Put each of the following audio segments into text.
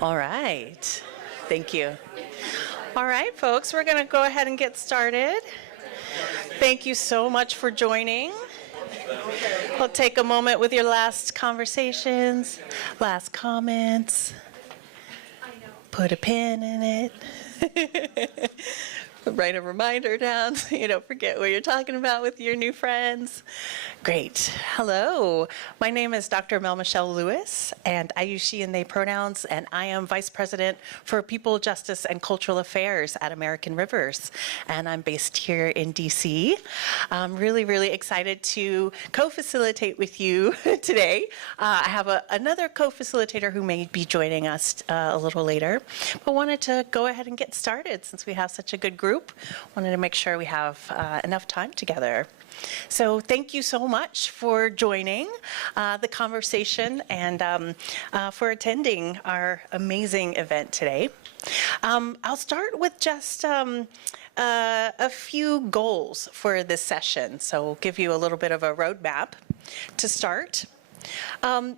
All right. Thank you. All right, folks, we're going to go ahead and get started. Thank you so much for joining. We'll take a moment with your last conversations, last comments. Put a pin in it. Write a reminder down so you don't forget what you're talking about with your new friends. Great. Hello. My name is Dr. Mel Michelle Lewis, and I use she and they pronouns, and I am Vice President for People, Justice, and Cultural Affairs at American Rivers, and I'm based here in DC. I'm really, really excited to co-facilitate with you today. I have another co-facilitator who may be joining us a little later, but wanted to go ahead and get started since we have such a good group. Wanted to make sure we have enough time together. So thank you so much for joining the conversation and for attending our amazing event today. I'll start with just a few goals for this session. So we'll give you a little bit of a roadmap to start.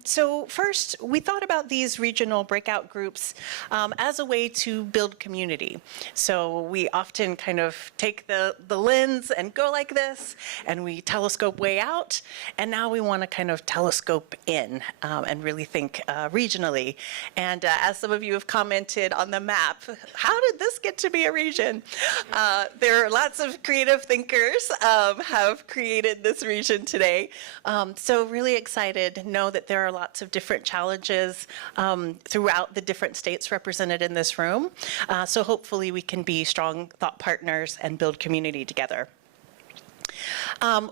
So first, we thought about these regional breakout groups as a way to build community. So we often kind of take the lens and go like this, and we telescope way out, and now we want to kind of telescope in and really think regionally. And as some of you have commented on the map, how did this get to be a region? There are lots of creative thinkers have created this region today. So really excited. Know that there are lots of different challenges throughout the different states represented in this room. So hopefully we can be strong thought partners and build community together.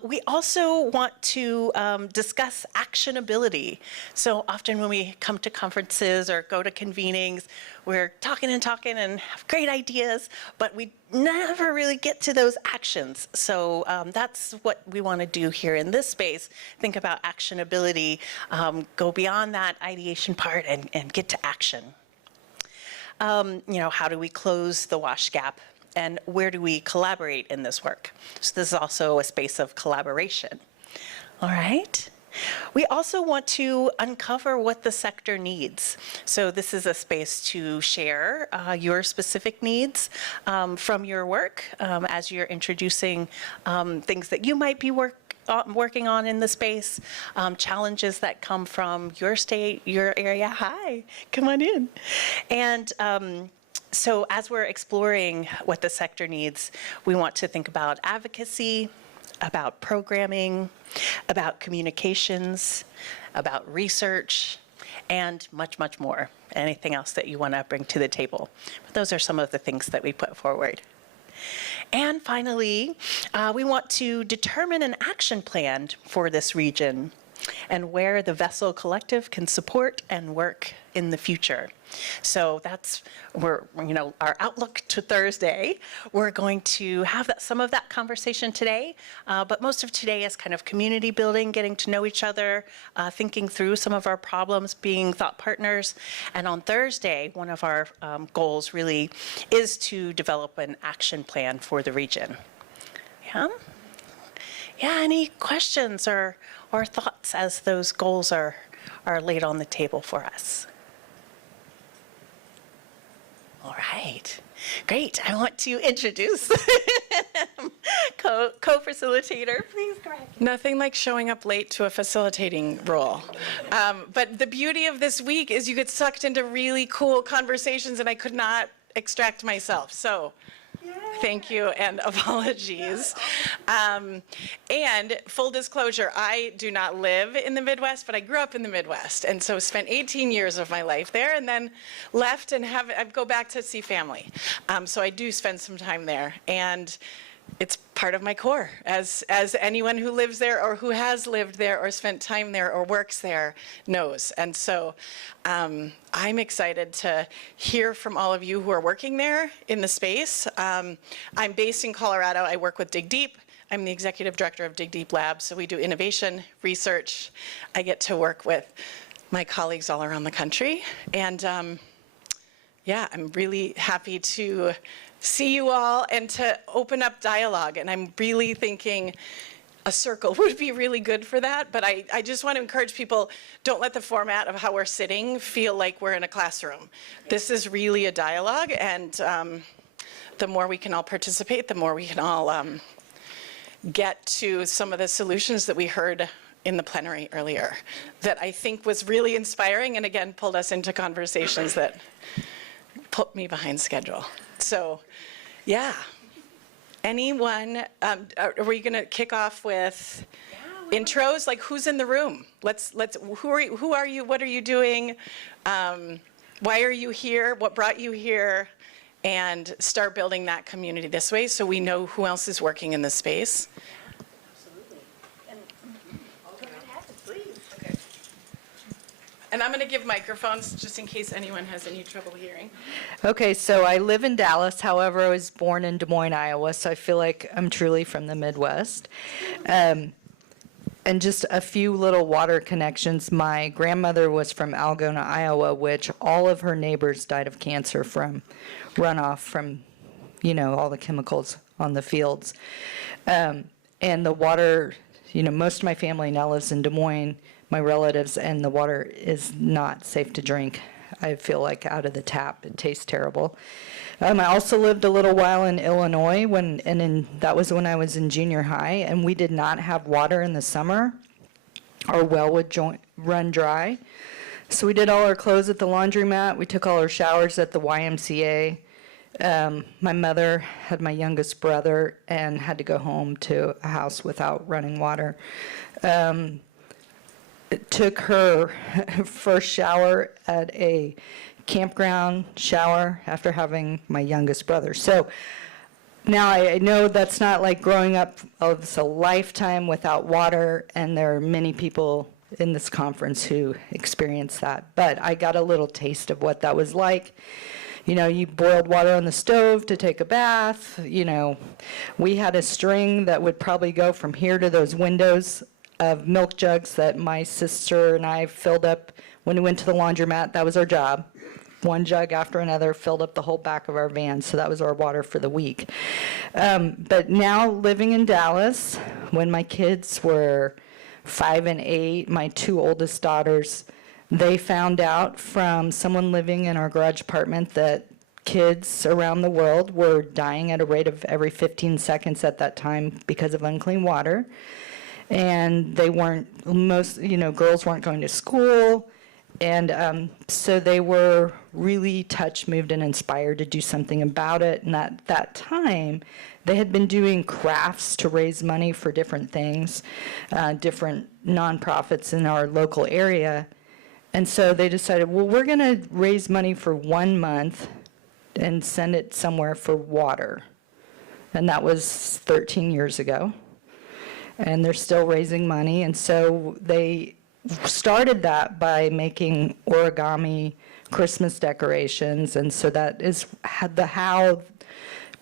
We also want to discuss actionability. So often when we come to conferences or go to convenings, we're talking and have great ideas, but we never really get to those actions. So that's what we want to do here in this space. Think about actionability, go beyond that ideation part and get to action. How do we close the WASH gap? And where do we collaborate in this work? So this is also a space of collaboration. All right. We also want to uncover what the sector needs. So this is a space to share your specific needs from your work as you're introducing things that you might be working on in the space, challenges that come from your state, your area. Hi, come on in. And so as we're exploring what the sector needs, we want to think about advocacy, about programming, about communications, about research, and much, much more. Anything else that you want to bring to the table. But those are some of the things that we put forward. And finally, we want to determine an action plan for this region and where the Vessel Collective can support and work in the future. So that's our outlook to Thursday. We're going to have some of that conversation today, but most of today is kind of community building, getting to know each other, thinking through some of our problems, being thought partners. And on Thursday, one of our goals really is to develop an action plan for the region. Yeah, any questions or thoughts as those goals are laid on the table for us? All right, great. I want to introduce co-facilitator. Please go ahead. Nothing like showing up late to a facilitating role. But the beauty of this week is you get sucked into really cool conversations and I could not extract myself. So thank you and apologies. And full disclosure, I do not live in the Midwest, but I grew up in the Midwest. And so spent 18 years of my life there and then left and I go back to see family. So I do spend some time there. And it's part of my core, as anyone who lives there or who has lived there or spent time there or works there knows. And so I'm excited to hear from all of you who are working there in the space. I'm based in Colorado. I work with DigDeep. I'm the executive director of DigDeep Labs, so we do innovation, research. I get to work with my colleagues all around the country. And yeah, I'm really happy to see you all and to open up dialogue. And I'm really thinking a circle would be really good for that. But I just want to encourage people, don't let the format of how we're sitting feel like we're in a classroom. This is really a dialogue, and the more we can all participate, the more we can all get to some of the solutions that we heard in the plenary earlier that I think was really inspiring, and again pulled us into conversations that put me behind schedule. So yeah, anyone, are we going to kick off with intros? Like, who's in the room? Who are you? What are you doing? Why are you here? What brought you here? And start building that community this way so we know who else is working in the space. And I'm going to give microphones just in case anyone has any trouble hearing. Okay, so I live in Dallas. However, I was born in Des Moines, Iowa, so I feel like I'm truly from the Midwest. And just a few little water connections. My grandmother was from Algona, Iowa, which all of her neighbors died of cancer from runoff from, all the chemicals on the fields. And the water, most of my family now lives in Des Moines, my relatives, and the water is not safe to drink. I feel like out of the tap. It tastes terrible. I also lived a little while in Illinois, that was when I was in junior high, and we did not have water in the summer. Our well would run dry. So we did all our clothes at the laundromat. We took all our showers at the YMCA. My mother had my youngest brother and had to go home to a house without running water. Took her first shower at a campground shower after having my youngest brother. So now I know that's not like growing up, it's a lifetime without water, and there are many people in this conference who experience that. But I got a little taste of what that was like. You boiled water on the stove to take a bath. We had a string that would probably go from here to those windows of milk jugs that my sister and I filled up when we went to the laundromat. That was our job. One jug after another, filled up the whole back of our van. So that was our water for the week. But now living in Dallas, when my kids were 5 and 8, my 2 oldest daughters, they found out from someone living in our garage apartment that kids around the world were dying at a rate of every 15 seconds at that time because of unclean water. And they weren't, girls weren't going to school. And so they were really touched, moved, and inspired to do something about it. And at that time, they had been doing crafts to raise money for different things, different nonprofits in our local area. And so they decided, well, we're going to raise money for 1 month and send it somewhere for water. And that was 13 years ago. And they're still raising money. And so they started that by making origami Christmas decorations. And so that is the how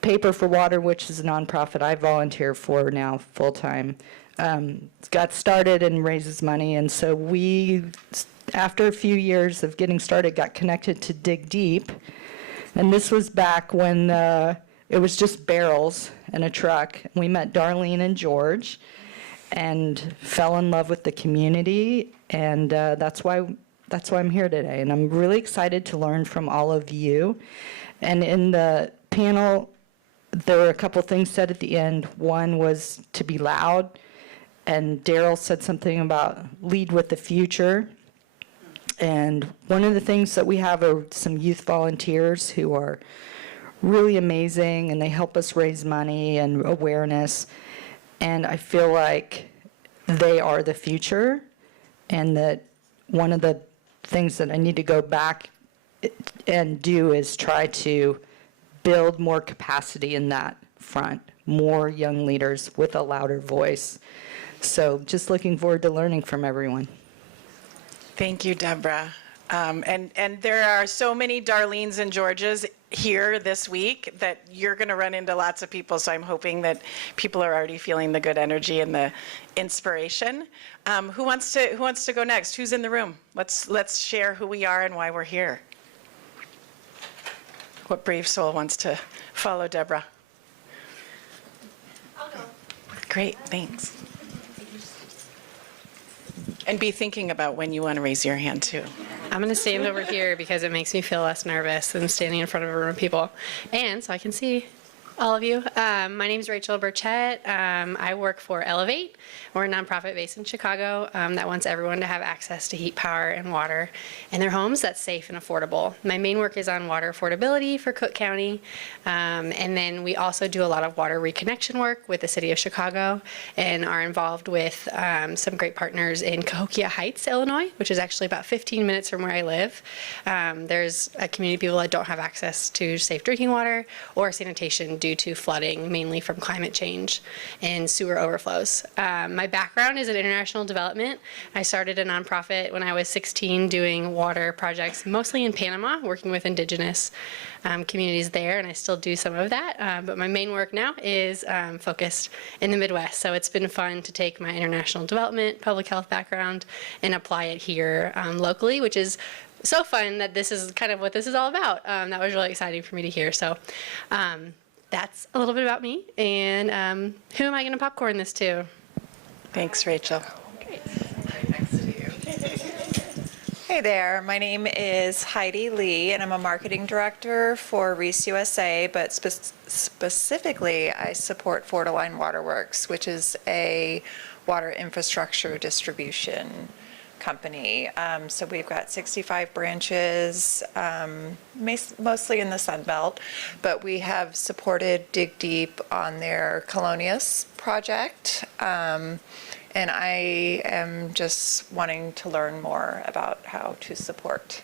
Paper for Water, which is a nonprofit I volunteer for now full-time, got started and raises money. And so we, after a few years of getting started, got connected to DigDeep. And this was back when it was just barrels and a truck. We met Darlene and George and fell in love with the community, and that's why I'm here today. And I'm really excited to learn from all of you. And in the panel, there were a couple things said at the end. One was to be loud, and Daryl said something about lead with the future. And one of the things that we have are some youth volunteers who are really amazing, and they help us raise money and awareness. And I feel like they are the future, and that one of the things that I need to go back and do is try to build more capacity in that front, more young leaders with a louder voice. So just looking forward to learning from everyone. Thank you, Deborah. And there are so many Darlenes and Georges here this week that you're going to run into lots of people. So I'm hoping that people are already feeling the good energy and the inspiration. Who wants to go next? Who's in the room? Let's share who we are and why we're here. What brave soul wants to follow Deborah? I'll go. Great, thanks. And be thinking about when you want to raise your hand, too. I'm going to stand over here because it makes me feel less nervous than standing in front of a room of people. And so I can see all of you. My name is Rachel Burchett. I work for Elevate. We're a nonprofit based in Chicago that wants everyone to have access to heat, power, and water in their homes that's safe and affordable. My main work is on water affordability for Cook County. And then we also do a lot of water reconnection work with the city of Chicago and are involved with some great partners in Cahokia Heights, Illinois, which is actually about 15 minutes from where I live. There's a community of people that don't have access to safe drinking water or sanitation due to flooding, mainly from climate change and sewer overflows. My background is in international development. I started a nonprofit when I was 16 doing water projects, mostly in Panama, working with indigenous communities there, and I still do some of that. But my main work now is focused in the Midwest. So it's been fun to take my international development, public health background and apply it here locally, which is so fun that this is kind of what this is all about. That was really exciting for me to hear. So that's a little bit about me. And who am I going to popcorn this to? Thanks, Rachel. Hey there, my name is Heidi Lee, and I'm a marketing director for Reese USA, but specifically I support Four to Line Waterworks, which is a water infrastructure distribution company. So we've got 65 branches, mostly in the Sun Belt, but we have supported DigDeep on their Colonias project. And I am just wanting to learn more about how to support.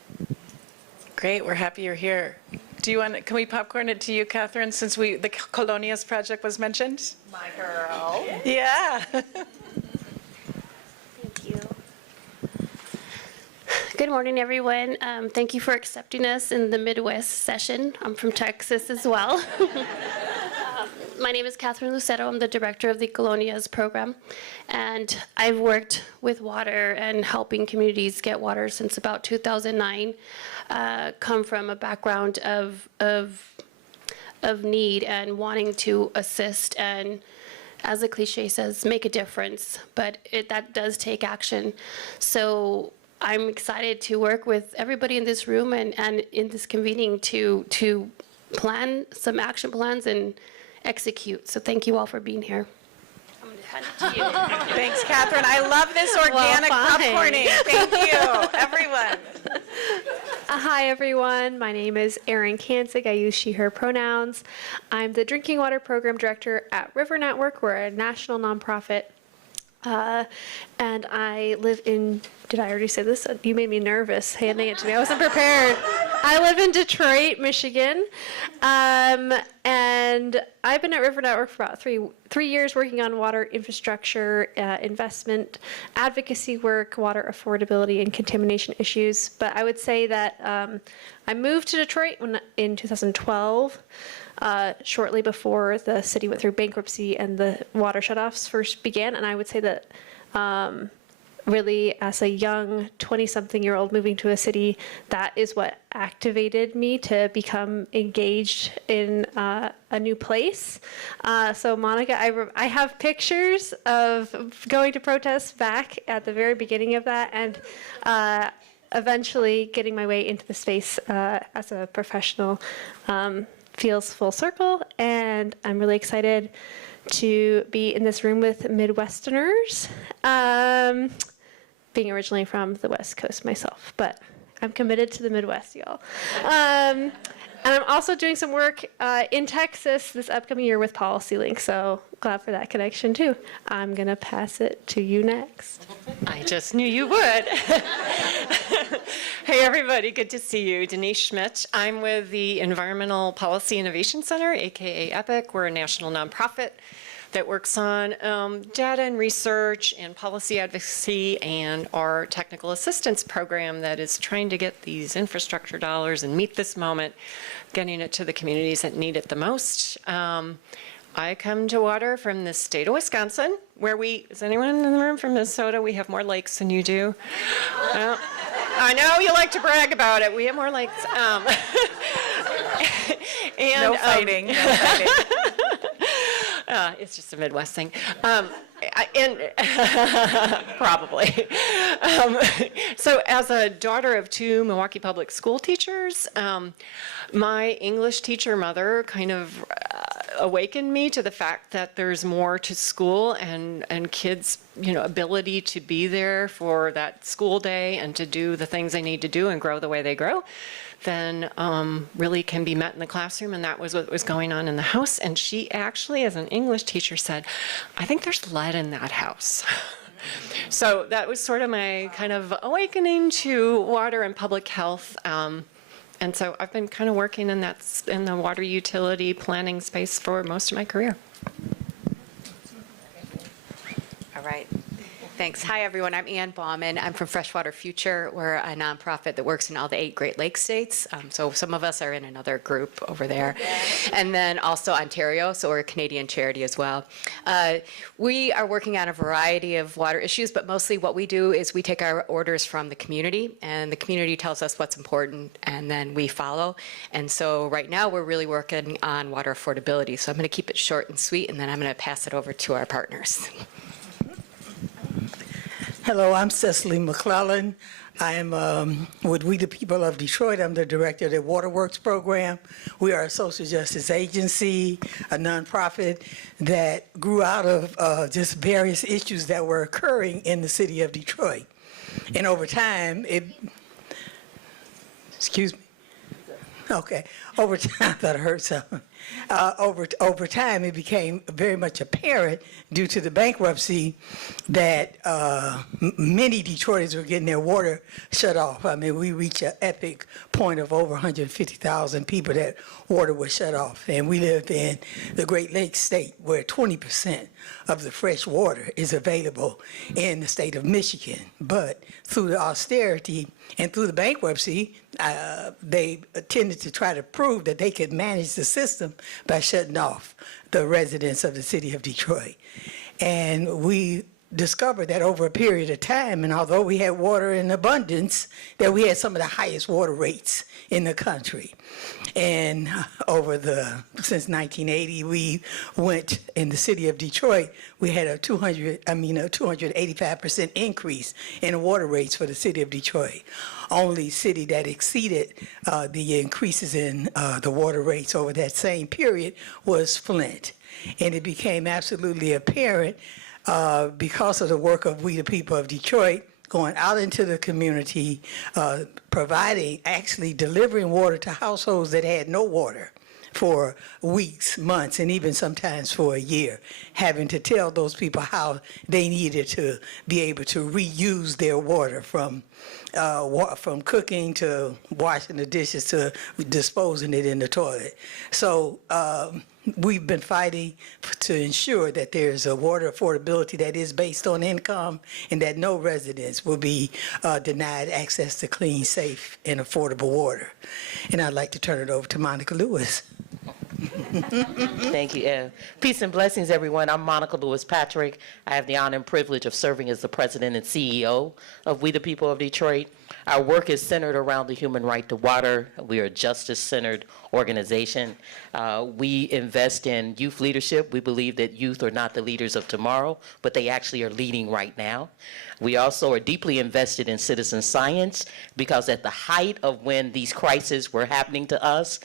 Great, we're happy you're here. Can we popcorn it to you, Catherine, since the Colonias project was mentioned? My girl. Yeah. Thank you. Good morning, everyone. Thank you for accepting us in the Midwest session. I'm from Texas as well. My name is Catherine Lucero. I'm the director of the Colonias program, and I've worked with water and helping communities get water since about 2009. Come from a background of need and wanting to assist and, as the cliche says, make a difference. But that does take action. So I'm excited to work with everybody in this room and in this convening to plan some action plans and execute. So thank you all for being here. I'm going to hand it to you. Thanks, Catherine. I love this organic popcorning. Thank you, everyone. Hi, everyone. My name is Erin Kanzig. I use she, her pronouns. I'm the Drinking Water Program Director at River Network. We're a national nonprofit. And I live in, did I already say this? You made me nervous handing it to me. I wasn't prepared. I live in Detroit, Michigan. And I've been at River Network for about three years working on water infrastructure, investment, advocacy work, water affordability, and contamination issues. But I would say that I moved to Detroit in 2012. Shortly before the city went through bankruptcy and the water shutoffs first began. And I would say that really as a young 20-something-year-old moving to a city, that is what activated me to become engaged in a new place. So Monica, I have pictures of going to protests back at the very beginning of that, and eventually getting my way into the space as a professional. Feels full circle, and I'm really excited to be in this room with Midwesterners, being originally from the West Coast myself, but I'm committed to the Midwest, y'all. And I'm also doing some work in Texas this upcoming year with Policy Link, so glad for that connection too. I'm gonna pass it to you next. I just knew you would. Hey everybody, good to see you. Denise Schmidt. I'm with the Environmental Policy Innovation Center, aka EPIC. We're a national nonprofit that works on data and research and policy advocacy, and our technical assistance program that is trying to get these infrastructure dollars and meet this moment, getting it to the communities that need it the most. I come to water from the state of Wisconsin, where is anyone in the room from Minnesota? We have more lakes than you do. I know you like to brag about it. We have more lakes. And, No fighting, no fighting. It's just a Midwest thing. Probably. So as a daughter of two Milwaukee Public School teachers, my English teacher mother kind of awakened me to the fact that there's more to school and kids, ability to be there for that school day and to do the things they need to do and grow the way they grow, then really can be met in the classroom. And that was what was going on in the house. And she actually, as an English teacher, said, I think there's lead in that house. So that was sort of my kind of awakening to water and public health. And so I've been kind of working in the water utility planning space for most of my career. All right. Thanks. Hi, everyone. I'm Ann Bauman. I'm from Freshwater Future. We're a nonprofit that works in all the 8 Great Lakes states. So some of us are in another group over there. And then also Ontario, so we're a Canadian charity as well. We are working on a variety of water issues, but mostly what we do is we take our orders from the community, and the community tells us what's important, and then we follow. And so right now we're really working on water affordability. So I'm going to keep it short and sweet, and then I'm going to pass it over to our partners. Hello, I'm Cecily McClellan. I am with We the People of Detroit. I'm the director of the Waterworks program. We are a social justice agency, a nonprofit that grew out of just various issues that were occurring in the city of Detroit. And over time, excuse me. Okay. Over time, I thought I heard something. Over time, it became very much apparent due to the bankruptcy that many Detroiters were getting their water shut off. I mean, we reached an epic point of over 150,000 people that water was shut off. And we lived in the Great Lakes state where 20% of the fresh water is available in the state of Michigan. But through the austerity and through the bankruptcy, they tended to try to prove that they could manage the system by shutting off the residents of the city of Detroit. And we discovered that over a period of time, and although we had water in abundance, that we had some of the highest water rates in the country. And since 1980, we went in the city of Detroit, we had a 285% increase in the water rates for the city of Detroit. Only city that exceeded the increases in the water rates over that same period was Flint. And it became absolutely apparent because of the work of We the People of Detroit, going out into the community, actually delivering water to households that had no water for weeks, months, and even sometimes for a year, having to tell those people how they needed to be able to reuse their water from cooking to washing the dishes to disposing it in the toilet. So we've been fighting to ensure that there's a water affordability that is based on income and that no residents will be denied access to clean, safe, and affordable water. And I'd like to turn it over to Monica Lewis. Thank you, Ev. Peace and blessings, everyone. I'm Monica Lewis Patrick. I have the honor and privilege of serving as the president and CEO of We the People of Detroit. Our work is centered around the human right to water. We are a justice-centered organization. We invest in youth leadership. We believe that youth are not the leaders of tomorrow, but they actually are leading right now. We also are deeply invested in citizen science because at the height of when these crises were happening to us,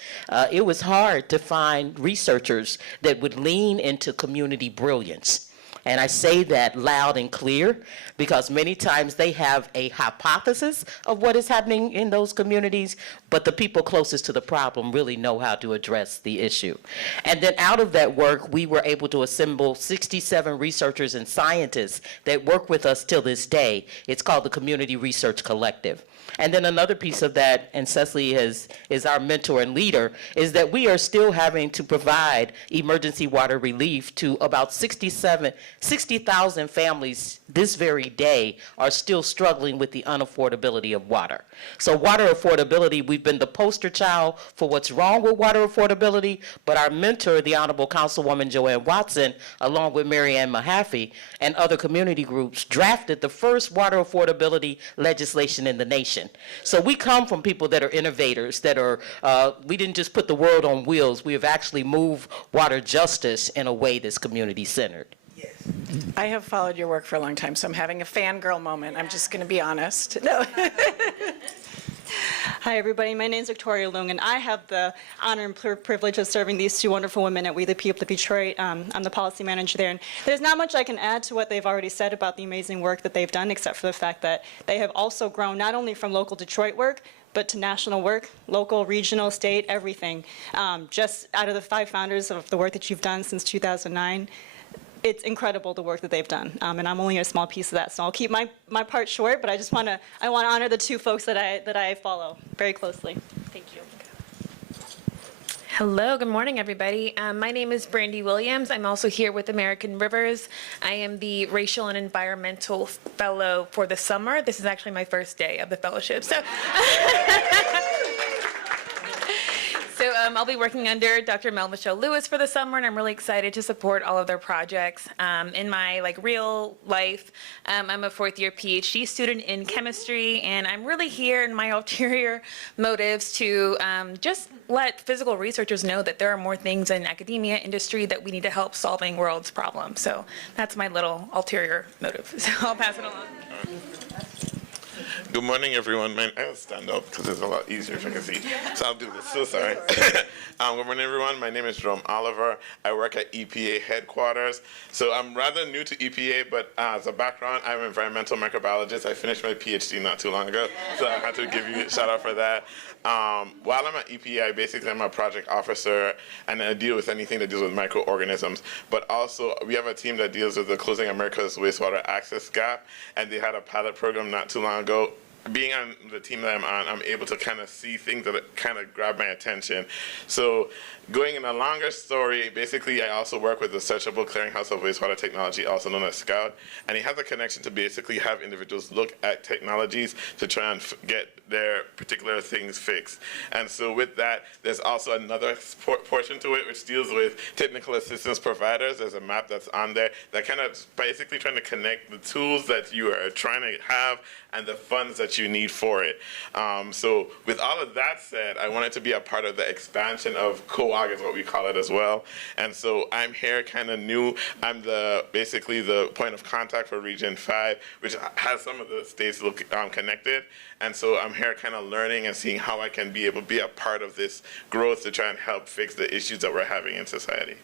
it was hard to find researchers that would lean into community brilliance. And I say that loud and clear because many times they have a hypothesis of what is happening in those communities, but the people closest to the problem really know how to address the issue. And then out of that work, we were able to assemble 67 researchers and scientists that work with us till this day. It's called the Community Research Collective. And then another piece of that, and Cecily is our mentor and leader, is that we are still having to provide emergency water relief to about 60,000 families this very day are still struggling with the unaffordability of water. So water affordability, we've been the poster child for what's wrong with water affordability, but our mentor, the Honorable Councilwoman Joanne Watson, along with Mary Ann Mahaffey and other community groups, drafted the first water affordability legislation in the nation. So we come from people that are innovators, that are, we didn't just put the world on wheels, we have actually moved water justice in a way that's community-centered. Yes. I have followed your work for a long time, so I'm having a fangirl moment. I'm just going to be honest. No. Hi, everybody. My name is Victoria Lung, and I have the honor and privilege of serving these two wonderful women at We the People of Detroit. I'm the policy manager there, and there's not much I can add to what they've already said about the amazing work that they've done, except for the fact that they have also grown not only from local Detroit work, but to national work, local, regional, state, everything. Just out of the 5 founders of the work that you've done since 2009, it's incredible the work that they've done, and I'm only a small piece of that, so I'll keep my part short. But I want to honor the 2 folks that I follow very closely. Thank you. Hello, good morning, everybody. My name is Brandy Williams. I'm also here with American Rivers. I am the Racial and Environmental Fellow for the summer. This is actually my first day of the fellowship, so. So I'll be working under Dr. Mel Michelle Lewis for the summer, and I'm really excited to support all of their projects. In my real life, I'm a 4th-year PhD student in chemistry, and I'm really here in my ulterior motives to just let physical researchers know that there are more things in academia, industry that we need to help solving world's problems. So that's my little ulterior motive. So I'll pass it along. Good morning, everyone. I'll stand up because it's a lot easier if I can see. So I'll do this. So sorry. Good morning, everyone. My name is Jerome Oliver. I work at EPA headquarters. So I'm rather new to EPA, but as a background, I'm an environmental microbiologist. I finished my PhD not too long ago, so I had to give you a shout out for that. While I'm at EPA, basically I'm a project officer, and I deal with anything that deals with microorganisms. But also, we have a team that deals with the Closing America's Wastewater Access Gap, and they had a pilot program not too long ago. Being on the team that I'm on, I'm able to kind of see things that kind of grab my attention. So going in a longer story, basically I also work with the Searchable Clearinghouse of Wastewater Technology, also known as SCOUT, and it has a connection to basically have individuals look at technologies to try and get their particular things fixed. And so with that, there's also another portion to it which deals with technical assistance providers. There's a map that's on there that kind of basically trying to connect the tools that you are trying to have and the funds that you need for it. So with all of that said, I wanted to be a part of the expansion of COAG is what we call it as well. And so I'm here kind of new. I'm basically the point of contact for Region 5, which has some of the states connected. And so I'm here kind of learning and seeing how I can be able to be a part of this growth to try and help fix the issues that we're having in society.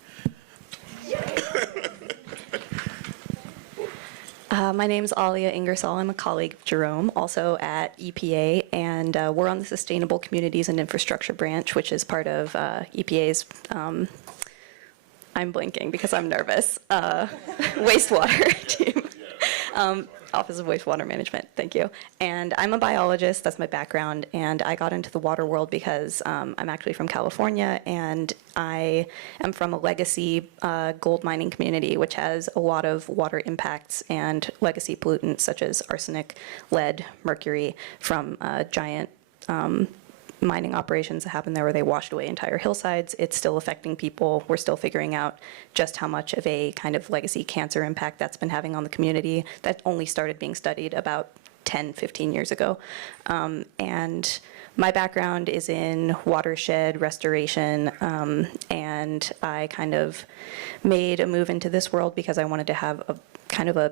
My name is Alia Ingersoll. I'm a colleague of Jerome, also at EPA, and we're on the Sustainable Communities and Infrastructure branch, which is part of EPA's, I'm blinking because I'm nervous, wastewater team. Office of Wastewater Management, thank you. And I'm a biologist, that's my background, and I got into the water world because I'm actually from California, and I am from a legacy gold mining community, which has a lot of water impacts and legacy pollutants such as arsenic, lead, mercury from giant mining operations that happened there where they washed away entire hillsides. It's still affecting people. We're still figuring out just how much of a kind of legacy cancer impact that's been having on the community. That only started being studied about 10, 15 years ago. And my background is in watershed restoration, and I kind of made a move into this world because I wanted to have a kind of a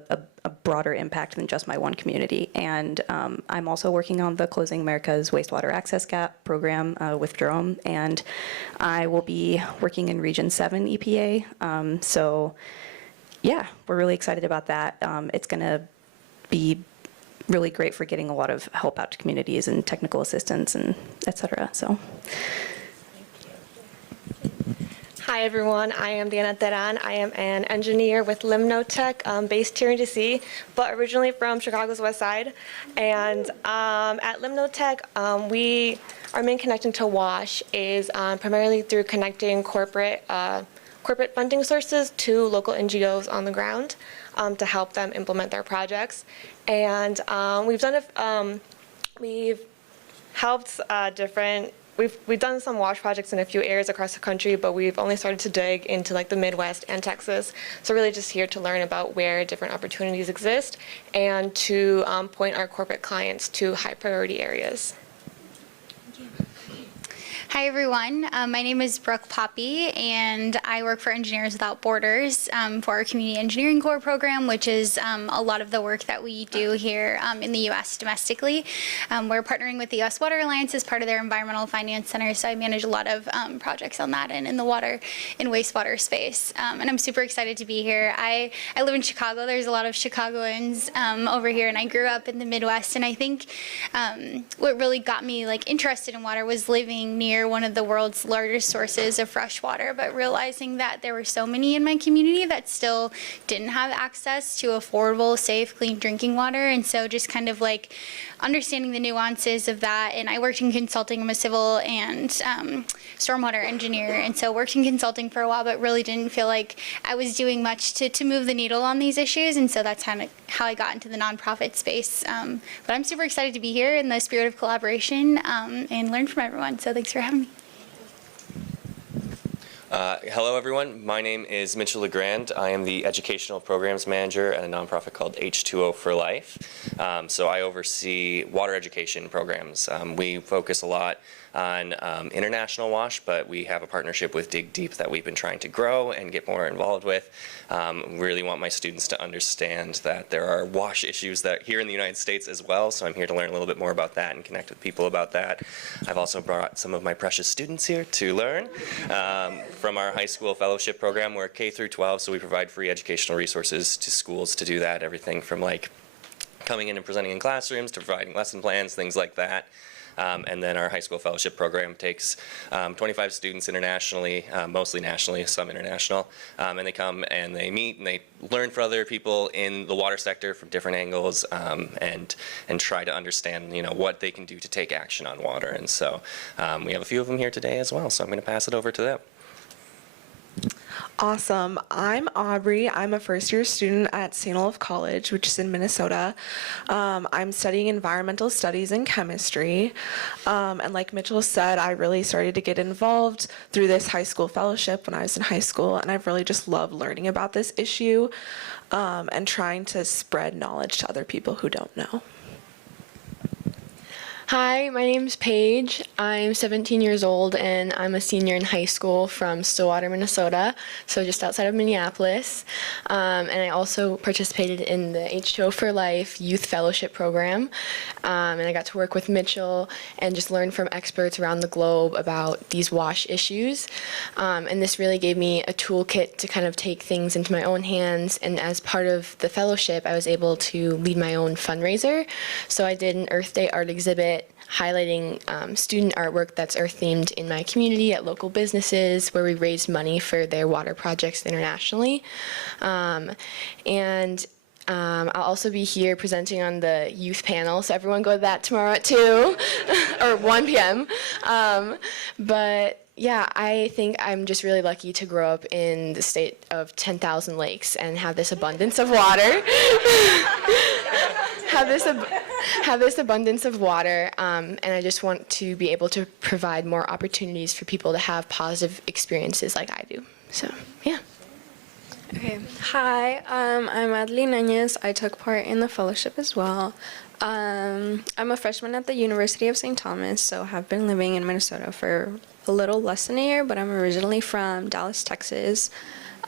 broader impact than just my one community. And I'm also working on the Closing America's Wastewater Access Gap program with Jerome, and I will be working in Region 7 EPA. So yeah, we're really excited about that. It's going to be really great for getting a lot of help out to communities and technical assistance and et cetera. So. Hi everyone, I am Diana Teran. I am an engineer with Lemme Tech, based here in DC, but originally from Chicago's West Side. And at Lemme Tech, our main connection to WASH is primarily through connecting corporate funding sources to local NGOs on the ground to help them implement their projects. And we've helped We've done some WASH projects in a few areas across the country, but we've only started to dig into the Midwest and Texas. So really just here to learn about where different opportunities exist and to point our corporate clients to high priority areas. Hi, everyone. My name is Brooke Poppy, and I work for Engineers Without Borders for our Community Engineering Corps program, which is a lot of the work that we do here in the U.S. domestically. We're partnering with the U.S. Water Alliance as part of their Environmental Finance Center, so I manage a lot of projects on that and in the water and wastewater space. And I'm super excited to be here. I live in Chicago. There's a lot of Chicagoans over here, and I grew up in the Midwest, and I think what really got me interested in water was living near one of the world's largest sources of fresh water, but realizing that there were so many in my community that still didn't have access to affordable, safe, clean drinking water. And so just kind of understanding the nuances of that. And I worked in consulting. I'm a civil and stormwater engineer, and so worked in consulting for a while, but really didn't feel like I was doing much to move the needle on these issues. And so that's kind of how I got into the nonprofit space. But I'm super excited to be here in the spirit of collaboration and learn from everyone. So thanks for having me. Hello, everyone. My name is Mitchell LeGrand. I am the Educational Programs Manager at a nonprofit called H2O for Life. So I oversee water education programs. We focus a lot on international WASH, but we have a partnership with DigDeep that we've been trying to grow and get more involved with. Really want my students to understand that there are WASH issues that here in the United States as well, so I'm here to learn a little bit more about that and connect with people about that. I've also brought some of my precious students here to learn from our high school fellowship program. We're K through 12, so we provide free educational resources to schools to do that, everything from coming in and presenting in classrooms to providing lesson plans, things like that. And then our high school fellowship program takes 25 students internationally, mostly nationally, some international, and they come and they meet and they learn from other people in the water sector from different angles, and try to understand, what they can do to take action on water. And so we have a few of them here today as well, so I'm going to pass it over to them. Awesome. I'm Aubrey. I'm a first-year student at St. Olaf College, which is in Minnesota. I'm studying environmental studies and chemistry. And like Mitchell said, I really started to get involved through this high school fellowship when I was in high school, and I've really just loved learning about this issue and trying to spread knowledge to other people who don't know. Hi, my name's Paige. I'm 17 years old, and I'm a senior in high school from Stillwater, Minnesota, so just outside of Minneapolis. And I also participated in the H2O for Life Youth Fellowship Program, and I got to work with Mitchell and just learn from experts around the globe about these WASH issues. And this really gave me a toolkit to kind of take things into my own hands, and as part of the fellowship, I was able to lead my own fundraiser. So I did an Earth Day art exhibit highlighting student artwork that's earth-themed in my community at local businesses where we raised money for their water projects internationally. And I'll also be here presenting on the youth panel, so everyone go to that tomorrow at 2 or 1 p.m. But yeah, I think I'm just really lucky to grow up in the state of 10,000 lakes and have this abundance of water. have this abundance of water, and I just want to be able to provide more opportunities for people to have positive experiences like I do. So, yeah. Okay. Hi, I'm Adeline Nunez. I took part in the fellowship as well. I'm a freshman at the University of St. Thomas, so have been living in Minnesota for a little less than a year, but I'm originally from Dallas, Texas.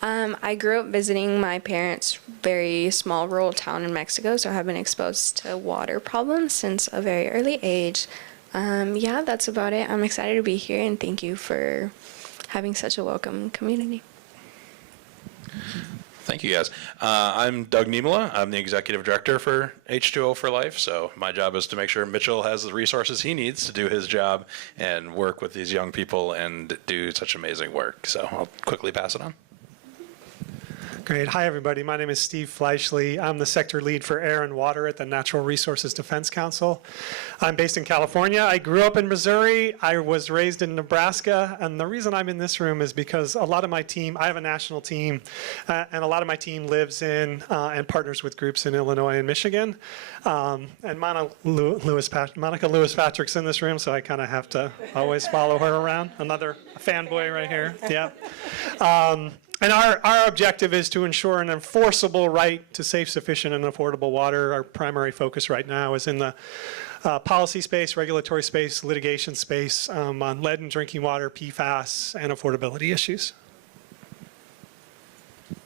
I grew up visiting my parents' very small rural town in Mexico, so I have been exposed to water problems since a very early age. Yeah, that's about it. I'm excited to be here, and thank you for having such a welcome community. Thank you, guys. I'm Doug Niemela. I'm the Executive Director for H2O for Life, so my job is to make sure Mitchell has the resources he needs to do his job and work with these young people and do such amazing work. So I'll quickly pass it on. Great. Hi, everybody. My name is Steve Fleishley. I'm the sector lead for air and water at the Natural Resources Defense Council. I'm based in California. I grew up in Missouri. I was raised in Nebraska. And the reason I'm in this room is because a lot of my team, I have a national team, and a lot of my team lives in and partners with groups in Illinois and Michigan. And Monica Lewis-Patrick's in this room, so I kind of have to always follow her around. Another fanboy right here. Yeah. And our objective is to ensure an enforceable right to safe, sufficient, and affordable water. Our primary focus right now is in the policy space, regulatory space, litigation space on lead in drinking water, PFAS, and affordability issues.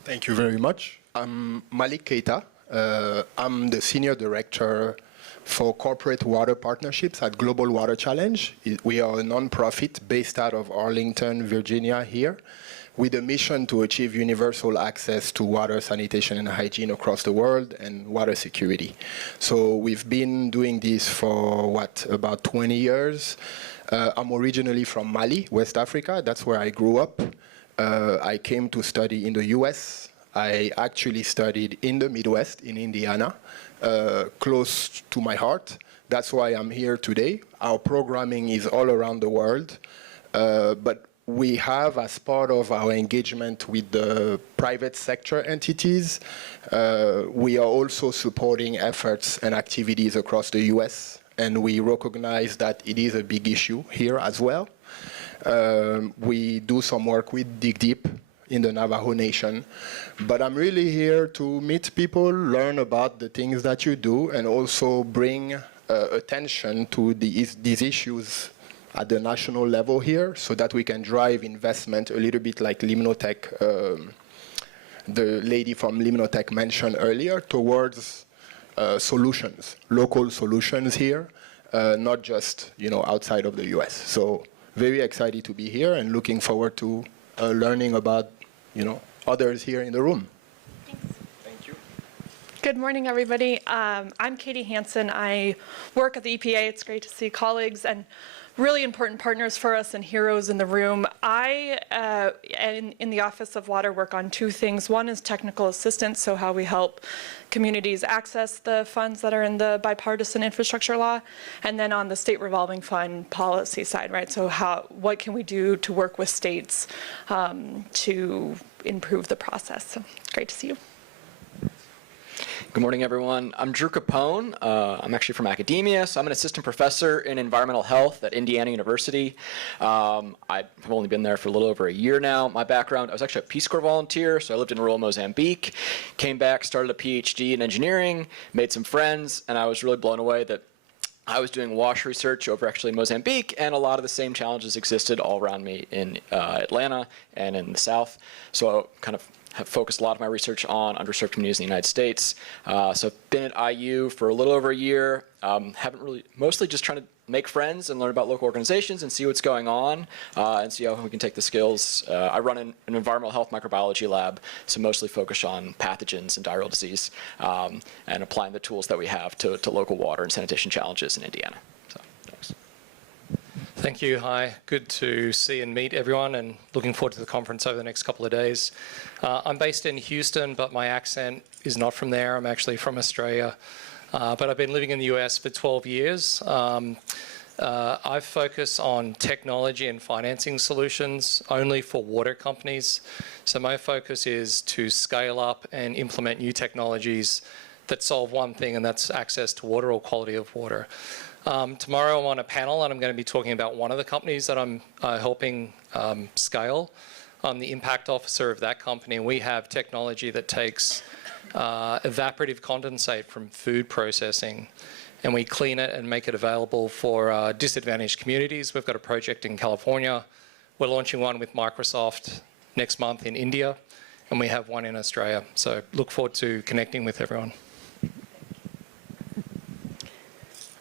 Thank you very much. I'm Malik Keita. I'm the Senior Director for Corporate Water Partnerships at Global Water Challenge. We are a nonprofit based out of Arlington, Virginia here, with a mission to achieve universal access to water, sanitation, and hygiene across the world, and water security. So we've been doing this for, about 20 years. I'm originally from Mali, West Africa. That's where I grew up. I came to study in the US. I actually studied in the Midwest, in Indiana, close to my heart. That's why I'm here today. Our programming is all around the world, but we have, as part of our engagement with the private sector entities, we are also supporting efforts and activities across the US, and we recognize that it is a big issue here as well. We do some work with DigDeep in the Navajo Nation, but I'm really here to meet people, learn about the things that you do, and also bring attention to these issues at the national level here, so that we can drive investment a little bit like Limnotech, the lady from Limnotech mentioned earlier, towards solutions, local solutions here, not just outside of the US. So very excited to be here and looking forward to learning about others here in the room. Thank you. Good morning, everybody. I'm Katie Hansen. I work at the EPA. It's great to see colleagues and really important partners for us and heroes in the room. I, in the Office of Water, work on two things. One is technical assistance, so how we help communities access the funds that are in the bipartisan infrastructure law, and then on the state revolving fund policy side, right? So what can we do to work with states to improve the process? So it's great to see you. Good morning, everyone. I'm Drew Capone. I'm actually from academia, so I'm an assistant professor in environmental health at Indiana University. I've only been there for a little over a year now. My background, I was actually a Peace Corps volunteer, so I lived in rural Mozambique, came back, started a PhD in engineering, made some friends, and I was really blown away that I was doing WASH research over actually Mozambique, and a lot of the same challenges existed all around me in Atlanta and in the South. So kind of have focused a lot of my research on underserved communities in the United States. So I've been at IU for a little over a year. Haven't really, mostly just trying to make friends and learn about local organizations and see what's going on and see how we can take the skills. I run an environmental health microbiology lab, so mostly focused on pathogens and diarrheal disease and applying the tools that we have to local water and sanitation challenges in Indiana. So, thanks. Thank you. Hi. Good to see and meet everyone, and looking forward to the conference over the next couple of days. I'm based in Houston, but my accent is not from there. I'm actually from Australia, but I've been living in the US for 12 years. I focus on technology and financing solutions only for water companies. So my focus is to scale up and implement new technologies that solve one thing, and that's access to water or quality of water. Tomorrow I'm on a panel, and I'm going to be talking about one of the companies that I'm helping scale. I'm the impact officer of that company, and we have technology that takes evaporative condensate from food processing, and we clean it and make it available for disadvantaged communities. We've got a project in California. We're launching one with Microsoft next month in India, and we have one in Australia. So look forward to connecting with everyone.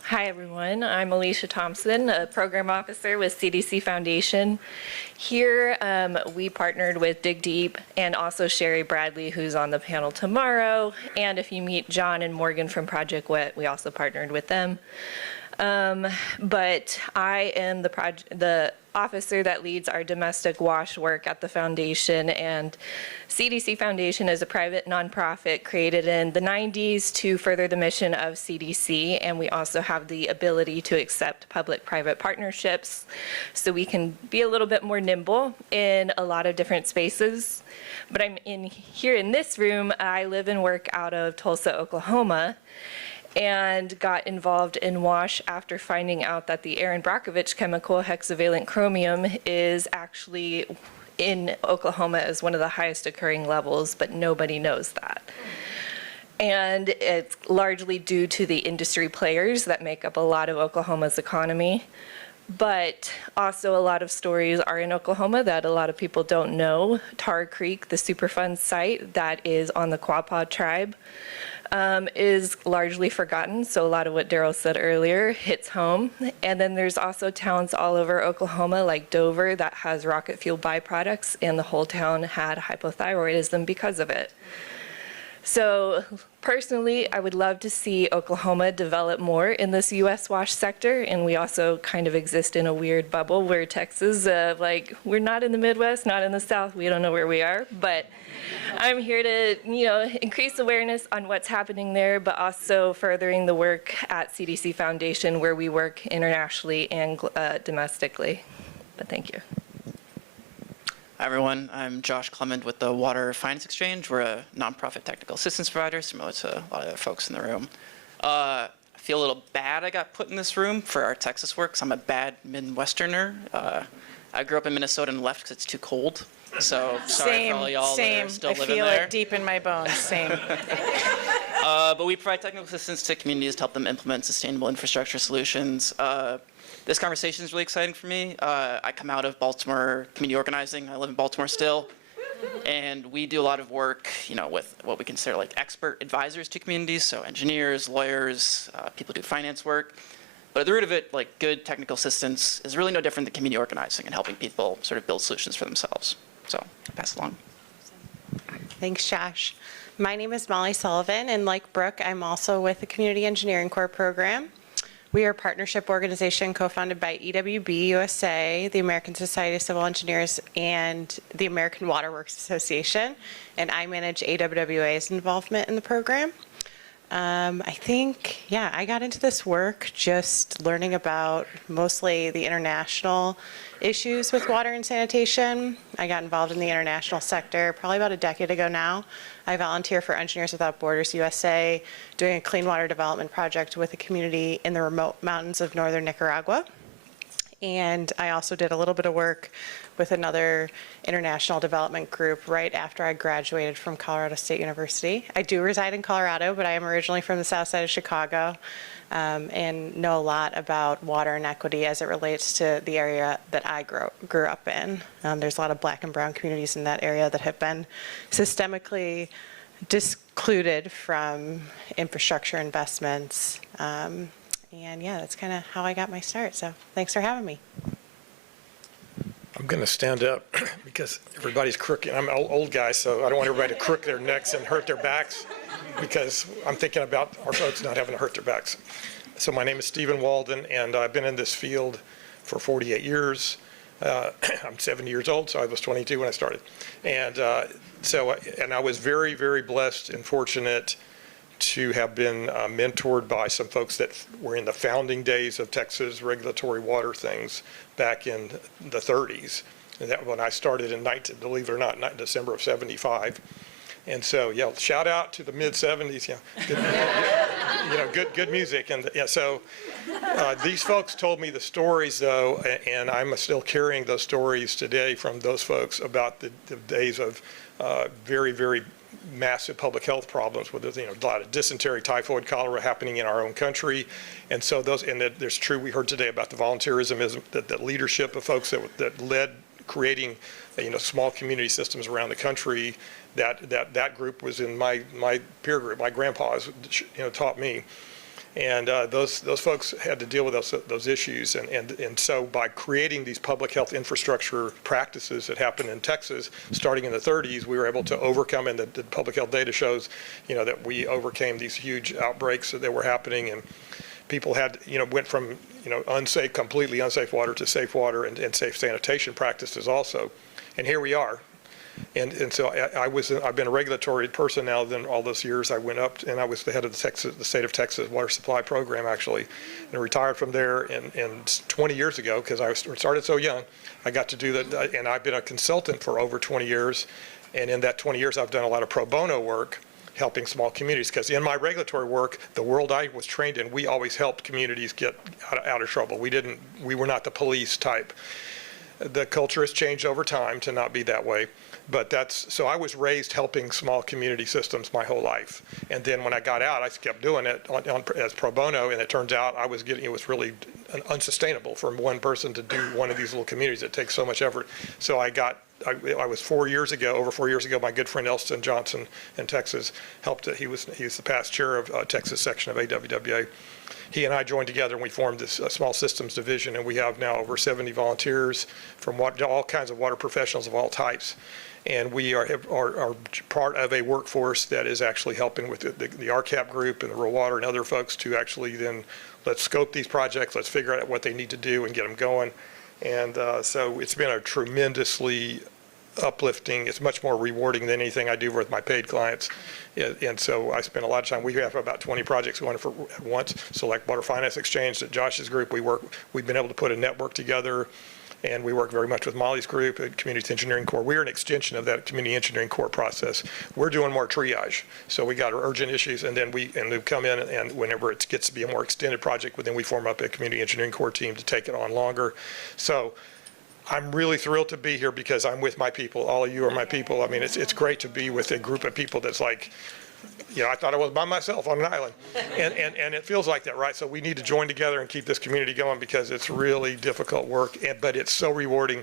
Hi, everyone. I'm Alicia Thompson, a program officer with CDC Foundation. Here, we partnered with DigDeep and also Sherry Bradley, who's on the panel tomorrow. And if you meet John and Morgan from Project WET, we also partnered with them. But I am the officer that leads our domestic WASH work at the foundation, and CDC Foundation is a private nonprofit created in the 90s to further the mission of CDC, and we also have the ability to accept public-private partnerships, so we can be a little bit more nimble in a lot of different spaces. But here in this room, I live and work out of Tulsa, Oklahoma, and got involved in WASH after finding out that the Erin Brockovich chemical, hexavalent chromium, is actually in Oklahoma as one of the highest occurring levels, but nobody knows that. And it's largely due to the industry players that make up a lot of Oklahoma's economy. But also a lot of stories are in Oklahoma that a lot of people don't know. Tar Creek, the Superfund site that is on the Quapaw tribe, is largely forgotten. So a lot of what Daryl said earlier hits home. And then there's also towns all over Oklahoma like Dover that has rocket fuel byproducts, and the whole town had hypothyroidism because of it. So personally, I would love to see Oklahoma develop more in this U.S. wash sector, and we also kind of exist in a weird bubble where Texas, we're not in the Midwest, not in the South, we don't know where we are, but I'm here to, increase awareness on what's happening there, but also furthering the work at CDC Foundation where we work internationally and domestically. But thank you. Hi everyone, I'm Josh Clement with the Water Finance Exchange. We're a nonprofit technical assistance provider, similar to a lot of other folks in the room. I feel a little bad I got put in this room for our Texas work, because I'm a bad Midwesterner. I grew up in Minnesota and left because it's too cold. So sorry for all y'all that are still living there. I feel it deep in my bones, same. But we provide technical assistance to communities to help them implement sustainable infrastructure solutions. This conversation is really exciting for me. I come out of Baltimore community organizing. I live in Baltimore still. And we do a lot of work, with what we consider like expert advisors to communities, so engineers, lawyers, people who do finance work. But at the root of it, like good technical assistance is really no different than community organizing and helping people sort of build solutions for themselves. So I'll pass it along. Thanks, Josh. My name is Molly Sullivan, and like Brooke, I'm also with the Community Engineering Corps program. We are a partnership organization co-founded by EWB USA, the American Society of Civil Engineers, and the American Water Works Association, and I manage AWWA's involvement in the program. I think, I got into this work just learning about mostly the international issues with water and sanitation. I got involved in the international sector probably about a decade ago now. I volunteer for Engineers Without Borders USA, doing a clean water development project with a community in the remote mountains of northern Nicaragua. And I also did a little bit of work with another international development group right after I graduated from Colorado State University. I do reside in Colorado, but I am originally from the south side of Chicago, and know a lot about water inequity as it relates to the area that I grew up in. There's a lot of black and brown communities in that area that have been systemically discluded from infrastructure investments. And that's kind of how I got my start. So thanks for having me. I'm going to stand up because everybody's crooked. I'm an old guy, so I don't want everybody to crook their necks and hurt their backs, because I'm thinking about our folks not having to hurt their backs. So my name is Stephen Walden, and I've been in this field for 48 years. I'm 70 years old, so I was 22 when I started. And I was very, very blessed and fortunate to have been mentored by some folks that were in the founding days of Texas regulatory water things back in the 30s. And that when I started in, believe it or not, December of 75. And so, shout out to the mid 70s. Good music. And so these folks told me the stories though, and I'm still carrying those stories today from those folks about the days of very, very massive public health problems with a lot of dysentery, typhoid, cholera happening in our own country. And so there's true, we heard today about the volunteerism, that leadership of folks that led creating small community systems around the country. That group was in my peer group. My grandpa's taught me. And those folks had to deal with those issues. And so by creating these public health infrastructure practices that happened in Texas, starting in the 30s, we were able to overcome, and the public health data shows, that we overcame these huge outbreaks that were happening. And people had, went from, completely unsafe water to safe water and safe sanitation practices also. And here we are. And so I've been a regulatory person now. Then all those years I went up and I was the head of the state of Texas water supply program actually, and retired from there. And 20 years ago, because I started so young, I got to do that. And I've been a consultant for over 20 years. And in that 20 years, I've done a lot of pro bono work, helping small communities. Because in my regulatory work, the world I was trained in, we always helped communities get out of trouble. We were not the police type. The culture has changed over time to not be that way. But so I was raised helping small community systems my whole life. And then when I got out, I kept doing it as pro bono, and it turns out it was really unsustainable for one person to do one of these little communities. It takes so much effort. So I was 4 years ago, over 4 years ago, my good friend Elston Johnson in Texas helped. He's the past chair of Texas section of AWWA. He and I joined together and we formed this small systems division, and we have now over 70 volunteers from all kinds of water professionals of all types. And we are part of a workforce that is actually helping with the RCAP group and the Rural Water and other folks to actually then let's scope these projects, let's figure out what they need to do and get them going. And so it's been a tremendously uplifting. It's much more rewarding than anything I do with my paid clients. And so I spend a lot of time. We have about 20 projects going at once. So like Water Finance Exchange, at Josh's group, we've been able to put a network together. And we work very much with Molly's group at Community Engineering Corps. We're an extension of that Community Engineering Corps process. We're doing more triage. So we got our urgent issues, and then we come in, and whenever it gets to be a more extended project, then we form up a Community Engineering Corps team to take it on longer. So I'm really thrilled to be here because I'm with my people. All of you are my people. I mean, it's great to be with a group of people that's like, I thought I was by myself on an island. And it feels like that, right? So we need to join together and keep this community going because it's really difficult work, but it's so rewarding.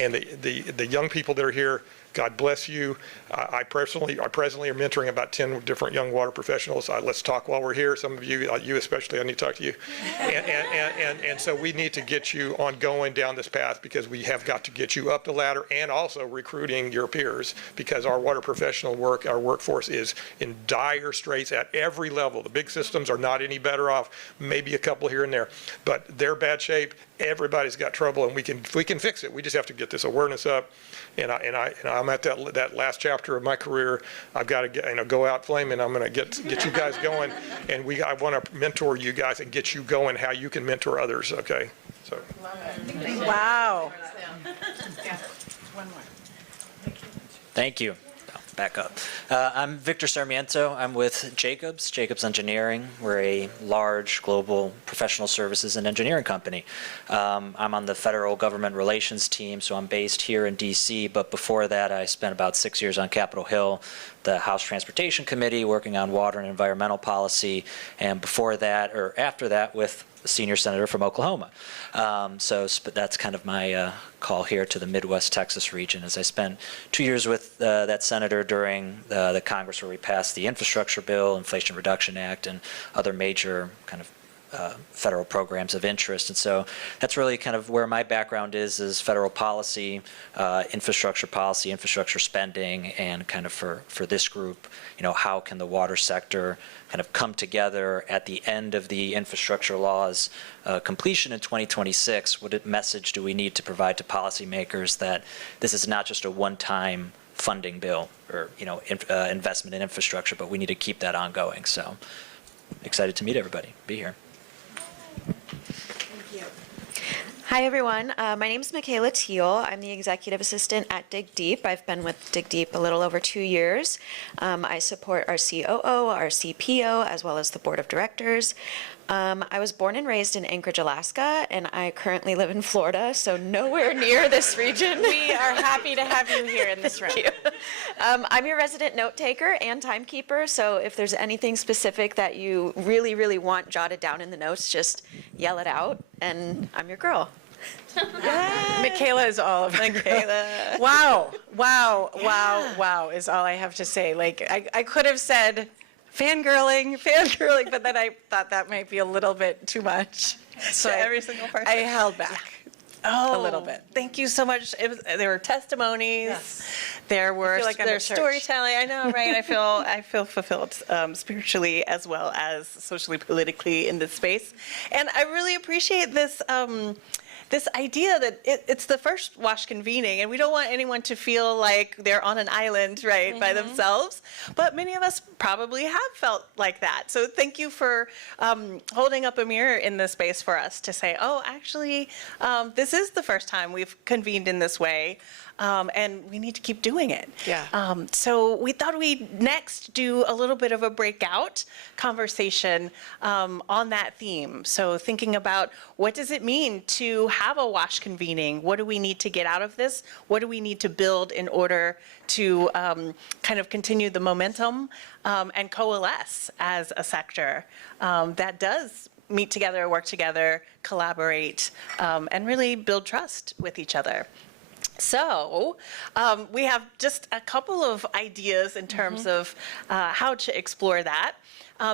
And the young people that are here, God bless you. I presently am mentoring about 10 different young water professionals. Let's talk while we're here. Some of you, you especially, I need to talk to you. And so we need to get you on going down this path because we have got to get you up the ladder and also recruiting your peers because our water professional our workforce is in dire straits at every level. The big systems are not any better off, maybe a couple here and there, but they're bad shape. Everybody's got trouble, and we can fix it. We just have to get this awareness up. And I'm at that last chapter of my career. I've got to go out flaming. I'm going to get you guys going, and I want to mentor you guys and get you going how you can mentor others. Okay, so. Wow. Thank you. Back up. I'm Victor Sarmiento. I'm with Jacobs Engineering. We're a large global professional services and engineering company. I'm on the federal government relations team, so I'm based here in DC, but before that I spent about 6 years on Capitol Hill, the House Transportation Committee, working on water and environmental policy, and before that, or after that, with a senior senator from Oklahoma. So that's kind of my call here to the Midwest Texas region, as I spent 2 years with that senator during the Congress where we passed the infrastructure bill, Inflation Reduction Act, and other major kind of federal programs of interest. And so that's really kind of where my background is federal policy, infrastructure spending, and kind of for this group, how can the water sector kind of come together at the end of the infrastructure law's completion in 2026? What message do we need to provide to policymakers that this is not just a one-time funding bill or investment in infrastructure, but we need to keep that ongoing? So excited to meet everybody, be here. Hi, everyone. My name is Michaela Teal. I'm the executive assistant at DigDeep. I've been with DigDeep a little over 2 years. I support our COO, our CPO, as well as the board of directors. I was born and raised in Anchorage, Alaska, and I currently live in Florida, so nowhere near this region. We are happy to have you here in this room. I'm your resident note taker and timekeeper, so if there's anything specific that you really, really want jotted down in the notes, just yell it out, and I'm your girl. Michaela is all of Michaela. Wow is all I have to say. Like, I could have said fangirling, but then I thought that might be a little bit too much. So every single person. I held back a little bit. Thank you so much. There were testimonies. Yes. There were like there's storytelling. I know, right? I feel fulfilled spiritually as well as socially, politically in this space, and I really appreciate this. This idea that it's the first WASH convening, and we don't want anyone to feel like they're on an island, right, by themselves. But many of us probably have felt like that. So thank you for holding up a mirror in this space for us to say, oh, actually, this is the first time we've convened in this way. and we need to keep doing it. Yeah. So we thought we'd next do a little bit of a breakout conversation on that theme. So thinking about what does it mean to have a WASH convening? What do we need to get out of this? What do we need to build in order to kind of continue the momentum and coalesce as a sector that does meet together, work together, collaborate, and really build trust with each other. So we have just a couple of ideas in terms of how to explore that.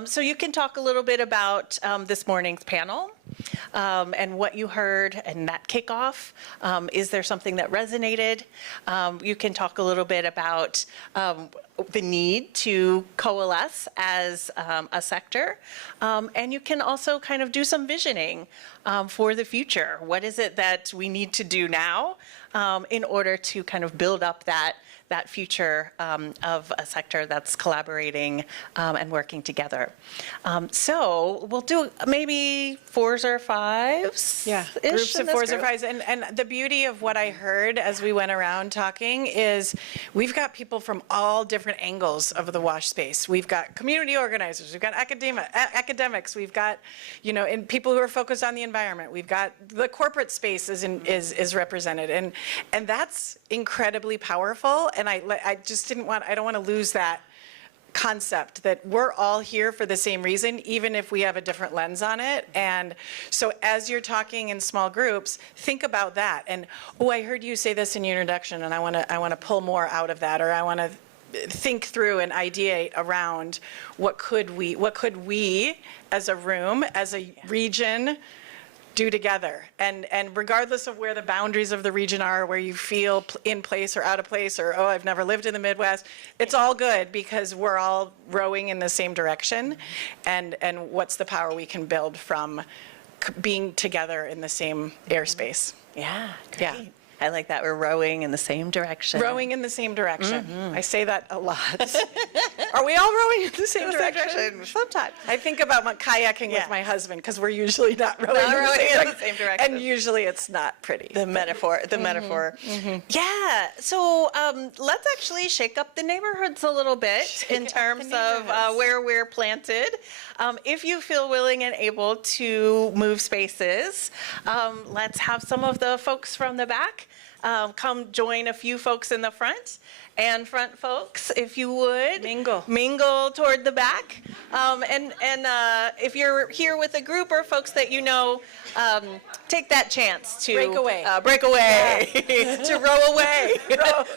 So you can talk a little bit about this morning's panel and what you heard in that kickoff. Is there something that resonated? You can talk a little bit about the need to coalesce as a sector. And you can also kind of do some visioning for the future. What is it that we need to do now in order to kind of build up that future of a sector that's collaborating and working together. So we'll do maybe 4s or 5s. Yeah, groups of 4s or 5s. And the beauty of what I heard as we went around talking is we've got people from all different angles of the WASH space. We've got community organizers, we've got academics, we've got, and people who are focused on the environment. We've got the corporate space is represented. And that's incredibly powerful. And I just I don't want to lose that concept that we're all here for the same reason, even if we have a different lens on it. And so as you're talking in small groups, think about that. And, I heard you say this in your introduction, and I want to pull more out of that, or I want to think through and ideate around what could we as a room, as a region, do together. And regardless of where the boundaries of the region are, where you feel in place or out of place, or, I've never lived in the Midwest, it's all good because we're all rowing in the same direction. And what's the power we can build from being together in the same airspace? Yeah, great. Yeah. I like that. We're rowing in the same direction. Rowing in the same direction. I say that a lot. Are we all rowing in the same direction? Sometimes. I think about my kayaking with my husband because we're usually not rowing in the same direction. And usually it's not pretty. The metaphor. Yeah. So let's actually shake up the neighborhoods a little bit in terms of where we're planted. If you feel willing and able to move spaces, let's have some of the folks from the back come join a few folks in the front. And front folks, if you would. Mingle toward the back. And if you're here with a group or folks that you know, take that chance to break away. To row away.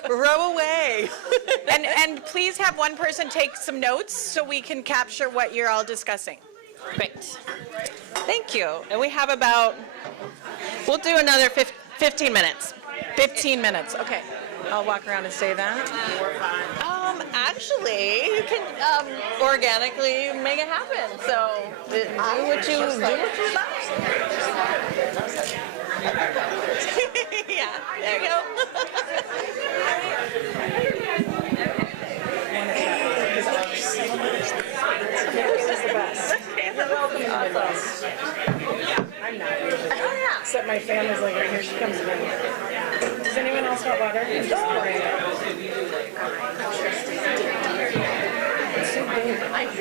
row away. and please have one person take some notes so we can capture what you're all discussing. Great. Thank you. And we have we'll do another 15 minutes. 15 minutes, okay. I'll walk around and say that. Actually, you can organically make it happen. So do what you like. Yeah, there you go. I'm not usually. Except my family's like, right here she comes again. Does anyone else want water? I'm just pouring it. It's so big.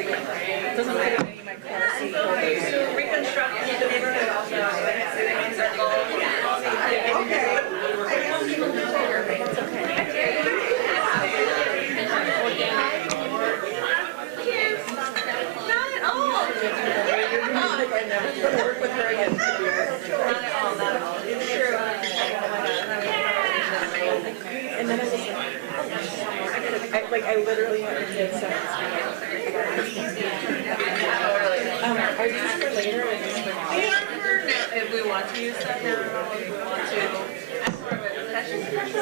It doesn't fit in any of my car seat holders. Reconstruct the neighborhood also. Work with her again. Not at all, not at all. It's true. And then I literally have a kid sentence. Are these for later or these for now? If we want to use them now, if we want to.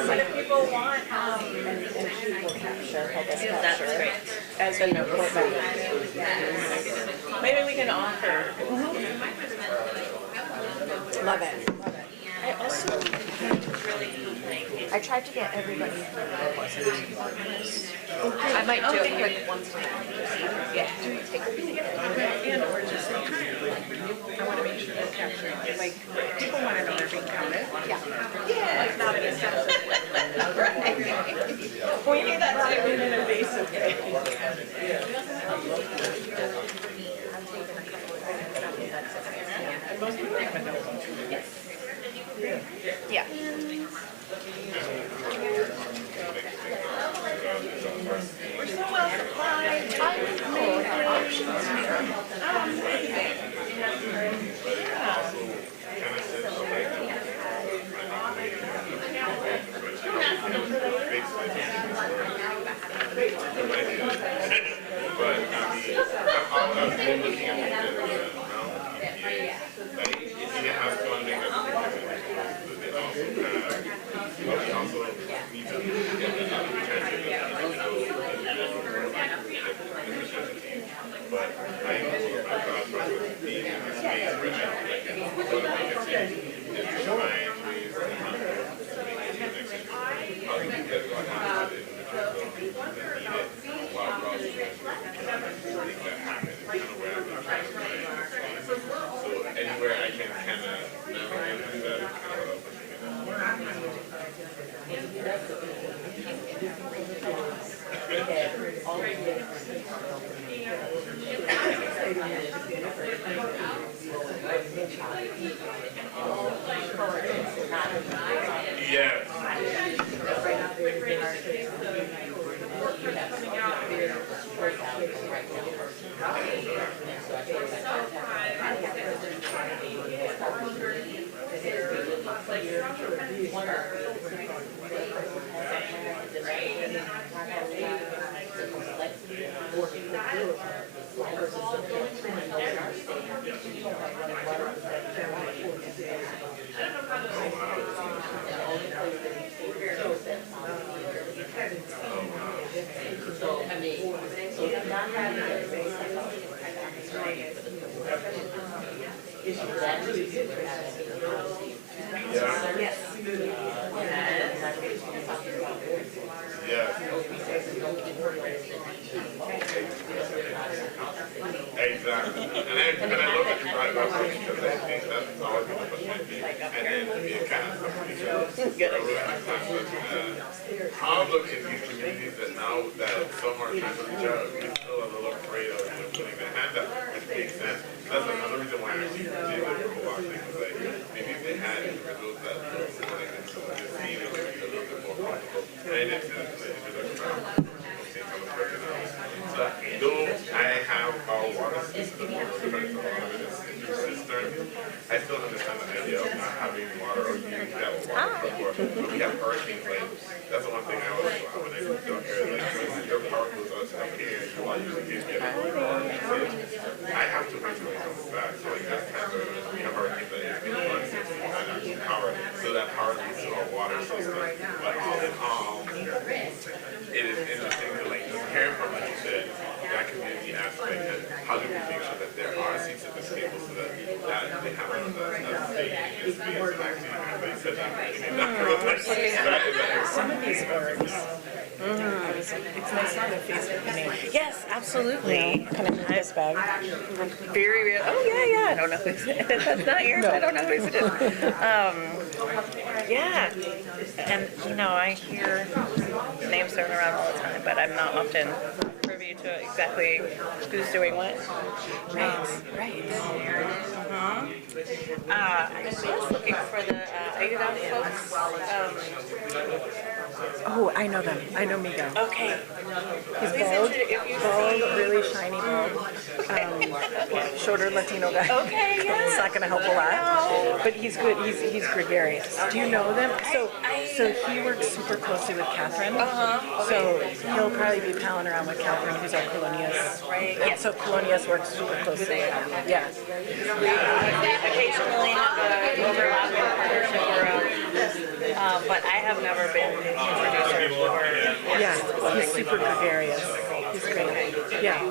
But if people want, and she will capture, help us capture. That's great. As a note format. Maybe we can offer. Love it. I also I tried to get everybody. I might do it like once. Yeah. Do you take and or just I want to make sure they're capturing. Like people want to know they're being counted. Yeah. Yeah. Like not an assessment. Exactly. And I love that you brought that up because I think that's always been a question. And then it kind of problem in these communities that now that some are trying to reach out, we still a little afraid of putting their hand up, which makes sense. That's another reason why I actually did the co-op thing, was like maybe if they had individuals that were willing to do the scene, it would be a little bit more comfortable. And it's an introduction. So though I have our water system, but a lot of it is in your cistern, I still understand the idea of not having water or you have water before. But we have hurricanes, like that's the one thing I always when I moved up here, like when your power goes up here, you want you to get I have to wait till it comes back. So like this time we have hurricanes that is being months and power, so that power leads to our water system. But all in all, it is interesting to like just hear from, like you said, that community aspect and how do we make sure that there are seats at the table so that they have a say in this space and actually everybody said that. Some of these words. It's nice to have a face with the name. Yes, absolutely. Can I move this bag? Very real. Oh, yeah. I don't know who's it. That's not yours. No. I don't know whose it is. Yeah. And, you know, I hear names thrown around all the time, but I'm not often privy to exactly who's doing what. Right. I was looking for the Ayudon folks. Oh, I know them. I know Migo. Okay. He's bald, really shiny bald, shorter Latino guy. Okay, yeah. It's not going to help a lot, but he's good. He's gregarious. Do you know them? So he works super closely with Catherine. So he'll probably be palling around with Catherine, who's our Colonias. Right. And so Colonias works super closely. Yeah. We occasionally have an overlapping partnership around, but I have never been introduced or. Yeah, he's super gregarious. He's great. Yeah.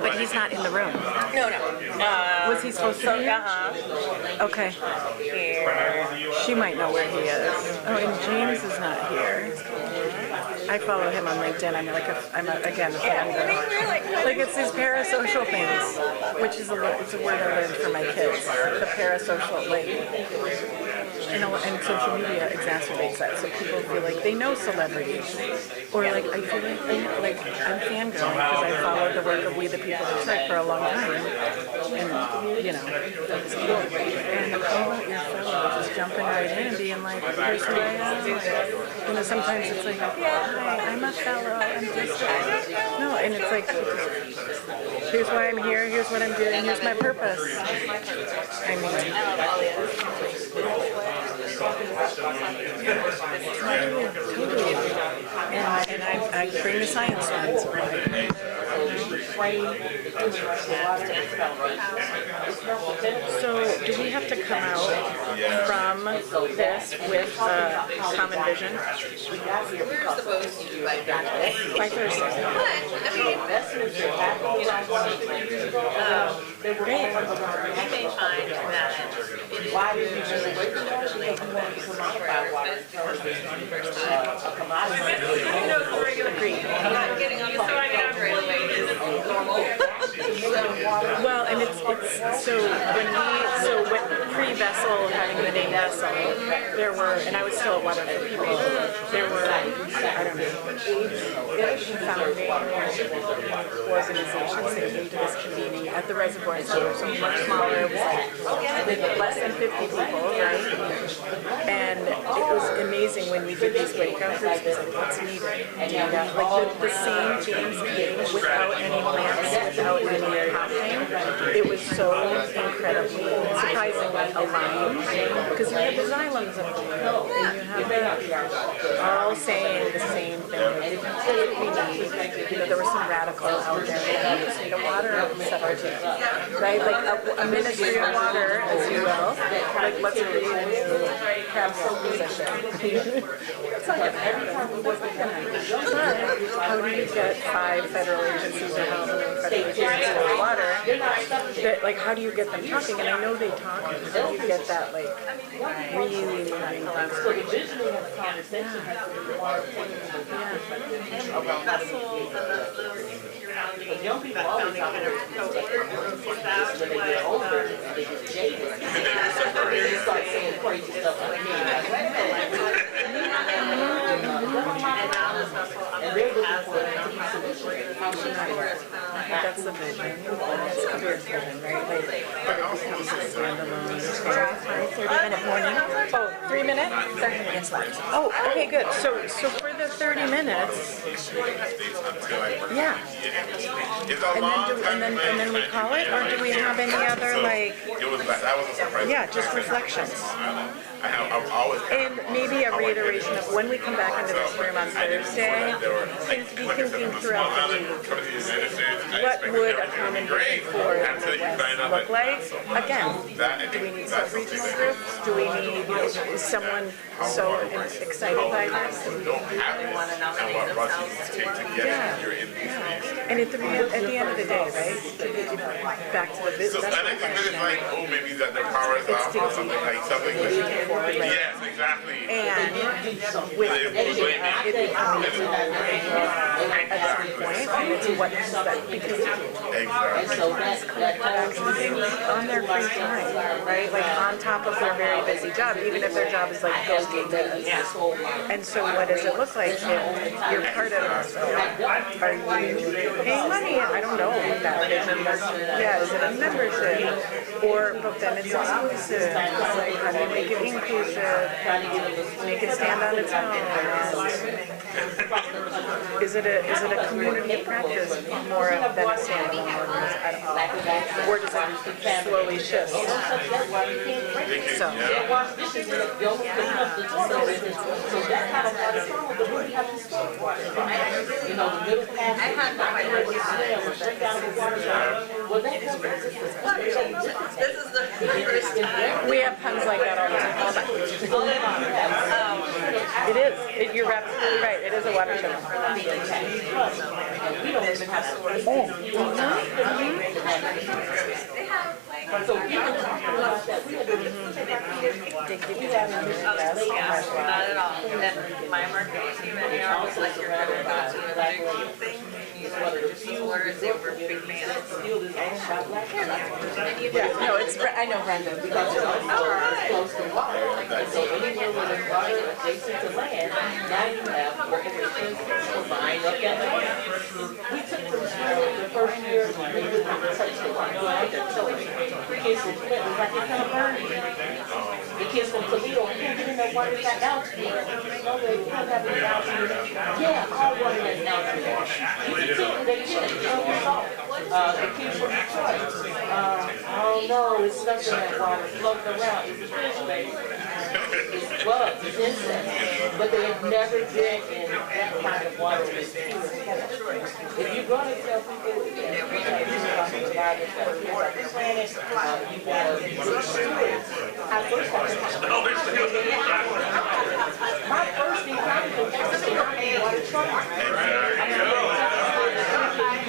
But he's not in the room. No. Was he supposed to be? Okay. Here. She might know where he is. Oh, and James is not here. I follow him on LinkedIn. I'm again a fan. Like it's these parasocial things, which is it's a word I learned for my kids. The parasocial, like, and social media exacerbates that. So people feel like they know celebrities, or like I feel like I'm fangirling because I followed the work of We the People of Detroit for a long time, and you know, that's cool. And how about your fellow just jumping right in and being like, here's who I am. You know, sometimes it's like, hi, I'm a fellow. I'm just no, and it's like, here's why I'm here. Here's what I'm doing. Here's my purpose. I mean. And I bring the science ones. So do we have to come out from this with a common vision? We're supposed to By Thursday. Great. You may find that it is really not getting on the railway is normal. Well, and it's so when pre-vessel having the name vessel, there were, and I was still at Water for People, there were, I don't know, 8-ish founding organizations that came to this convening at the reservoir center, so much smaller, it was like less than 50 people, right? And it was amazing when we did these breakout groups, it was like, what's needed? Data, like the same things came without any plants, without any hopping. It was so incredibly, surprisingly aligned, because you have the xylons up there, and you have all saying the same thing. We need, there was some radical out there, we just need a water substitute, right? Like a ministry of water, as you will, like let's create a new cabinet position. It's like every time we look at that. But how do you get 5 federal agencies or how many federal agencies of water, that, like, how do you get them talking? And I know they talk, but how do you get that, like, really moving things? That's the vision. That's career vision, right? Like, but it becomes a standalone. 30-minute morning. Oh, 3 minutes? 30 minutes left. Oh, okay, good. So for the 30 minutes, yeah. And then we call it, or do we have any other, like, yeah, just reflections? And maybe a reiteration of when we come back into this room on Thursday, be thinking throughout the week, what would a common vision for the Midwest look like? Again, do we need sub-regional groups? Do we need someone so excited by this that we really want to nominate themselves? Yeah. And at the end of the day, right? Back to the business. So I think it's like, oh, maybe that their power is off or something like something. Yes, exactly. And with it becomes at some point, and it's what is that? Because on their free time, right? Like on top of their very busy job, even if their job is like go do this. And so what does it look like if you're part of this? Are you paying money? I don't know what that vision is. Yeah, is it a membership? Or, but then it's exclusive. It's like, how do you make it inclusive? How do you make it stand on its own? Is it a community of practice more than a standalone ordinance? I don't know. Or does it slowly shift? So. We have puns like that all the time. It is. You're absolutely right. It is a watershed. We don't even have stores. So you can talk about that. We have not at all. And my marketing team at Arrow was like, you're going to go to the DigDeep thing. They were big fans. Yeah, no, it's, I know Brenda. Because close to water. So anywhere where there's water adjacent to land, now you have organizations combined up at the land. We took them the first year, they didn't touch the water. Kids from Clinton, like they kind of burned it. The kids from Toledo, we can't get in that water back out to there. No, they can't have it out to there. Yeah, all water that's out to there. You can they did. The kids from Detroit. Oh no, it's stuck in that water, floating around. It's a fish, baby. bugs, insects, but they have never been in that kind of water with pure chemistry. If you're going to tell people, you know, you're about to provide this better about the planet, you got to be stewards. I first had my first encounter was in a water truck.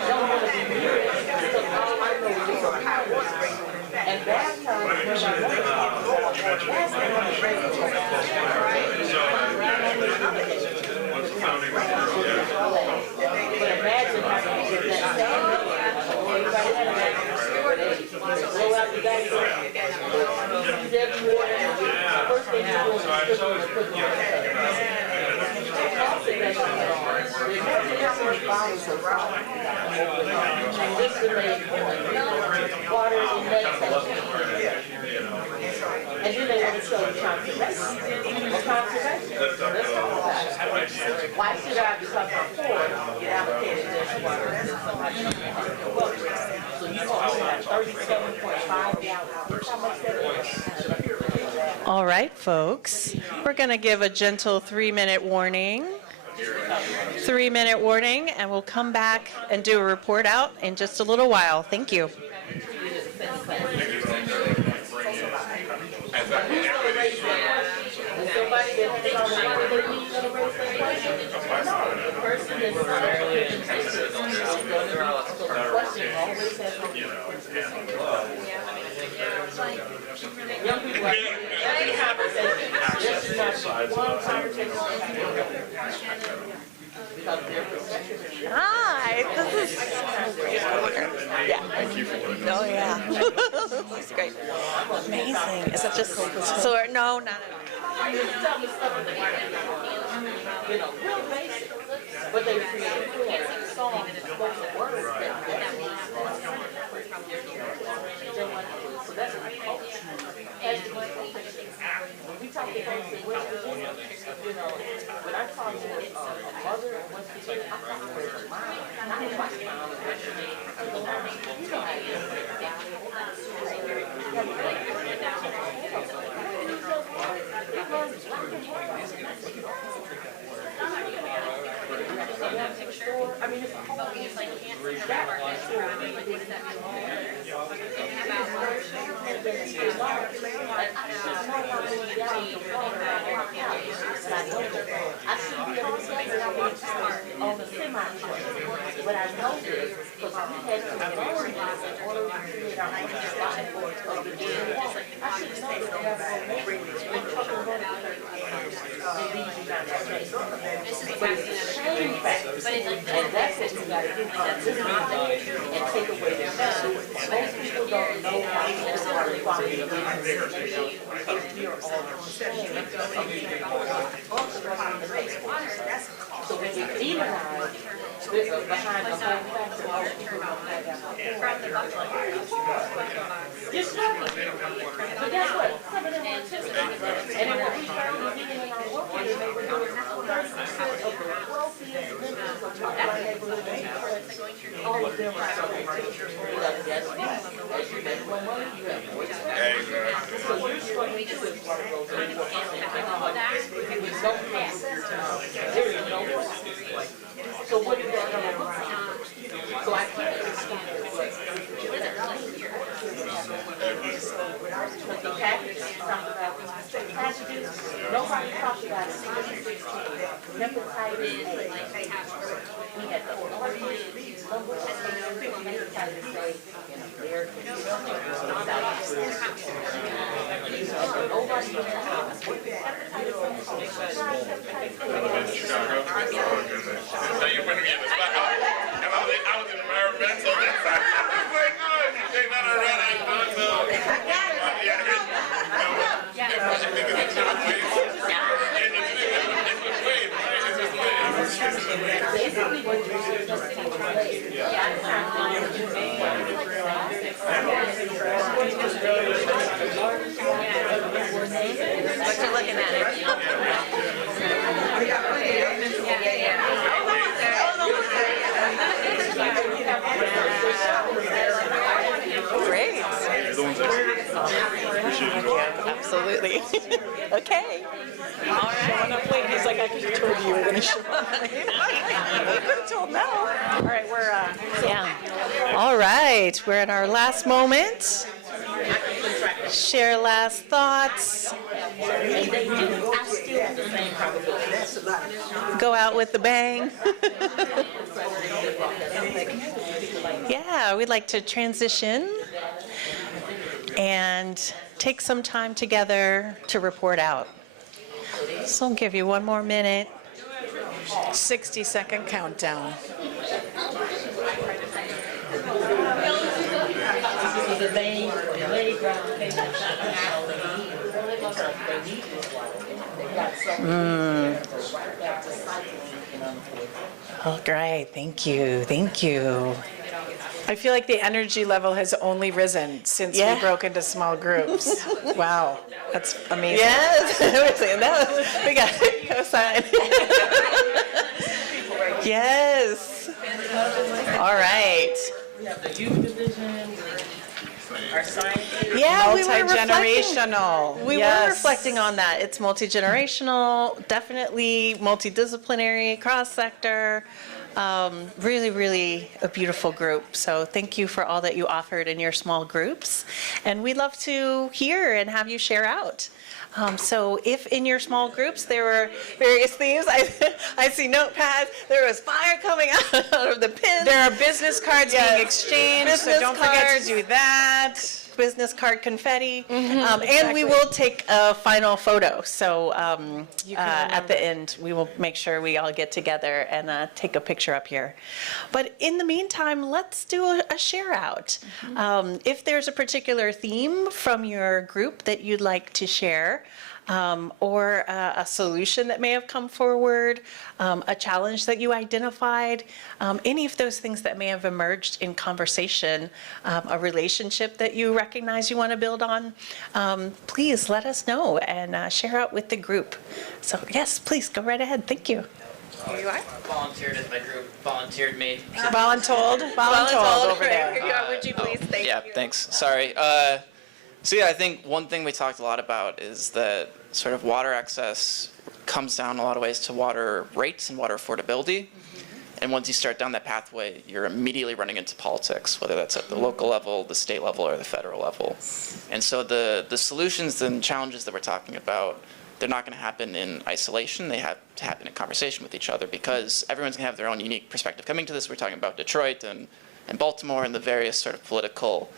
Don't want to be near it because all I know is it's a hot water. And that time, when I was that's when I was ready to but imagine how you get that same everybody had a blow out the guy, use every water. First thing you do is put on the imagine how many bottles of water. And this is water in meditation. And then they want to show you conservation. Well, conservation, let's talk about it. Why should I, because I'm poor, get allocated this water and somebody else can have it? So you only got 37.5 gallons. How much that is? All right, folks, we're going to give a gentle 3-minute warning. 3-minute warning, and we'll come back and do a report out in just a little while. Thank you. Hi, this is yeah. Thank you for it. Oh yeah, it's great, amazing. Is it just so? No, not at all. You know, real basic, but they created songs, spoken words so that's my culture. When we talk about West Virginia, you know, when I talk to a mother in West Virginia, I'm talking to a mom, not in my town in West Virginia. You know how it is. I mean, it's a whole on the semi-truck, but I know this because we had to learn this in order to create our own supply of the daily water. I should know that they have a but it's a shame factor, and that's what we got to do and take away the shame. Most people don't know how to hold our responsibility because we are all ashamed so when we demonize behind the whole fact that most people don't have that you're struggling. But guess what? Some of them are too. And then when we started living in our work, they were doing 30% of the wealthiest members of our neighborhood and all of them are so that's as you make more money, you have more expense. So you're struggling too as part of those people. There is no access to there is no water. So what is that going to look like? So I can't understand the packages talk about packages. Nobody talks about it. Hepatitis A. We had the largest number of hepatitis A in America. Nobody in the house. So you're putting me in the spot. And I was in environmental that time. I was like, oh, they not a red eye dog, no. What you looking at? Great. Absolutely. Okay. Okay. All right. Showing up late. He's like, I could have told you were going to show up. I could have told Mel. All right, All right, we're at our last moment. Share last thoughts. Go out with the bang. Yeah, we'd like to transition and take some time together to report out. So I'll give you one more minute. 60-second countdown. Oh, great. Thank you. Thank you. I feel like the energy level has only risen since we broke into small groups. Wow, that's amazing. Yes, we got cosign. Yes. All right. We have the youth division, our science. Yeah, we were multi-generational. We were reflecting on that. It's multi-generational, definitely multidisciplinary, cross-sector. Really, really a beautiful group. So thank you for all that you offered in your small groups. And we'd love to hear and have you share out. So if in your small groups there were various themes, I see notepads, there was fire coming out of the pins. There are business cards being exchanged, so don't forget to do that. Business card confetti. And we will take a final photo. So at the end, we will make sure we all get together and take a picture up here. But in the meantime, let's do a share out. If there's a particular theme from your group that you'd like to share, or a solution that may have come forward, a challenge that you identified, any of those things that may have emerged in conversation, a relationship that you recognize you want to build on, please let us know and share out with the group. So yes, please go right ahead. Thank you. Here you are. Volunteered as my group volunteered me. Voluntold over there. Here you are. Would you please? Thank you. Thanks. Sorry. So yeah, I think one thing we talked a lot about is that sort of water access comes down in a lot of ways to water rates and water affordability. And once you start down that pathway, you're immediately running into politics, whether that's at the local level, the state level, or the federal level. And so the solutions and challenges that we're talking about, they're not going to happen in isolation. They have to happen in conversation with each other because everyone's going to have their own unique perspective coming to this. We're talking about Detroit and Baltimore and the various sort of political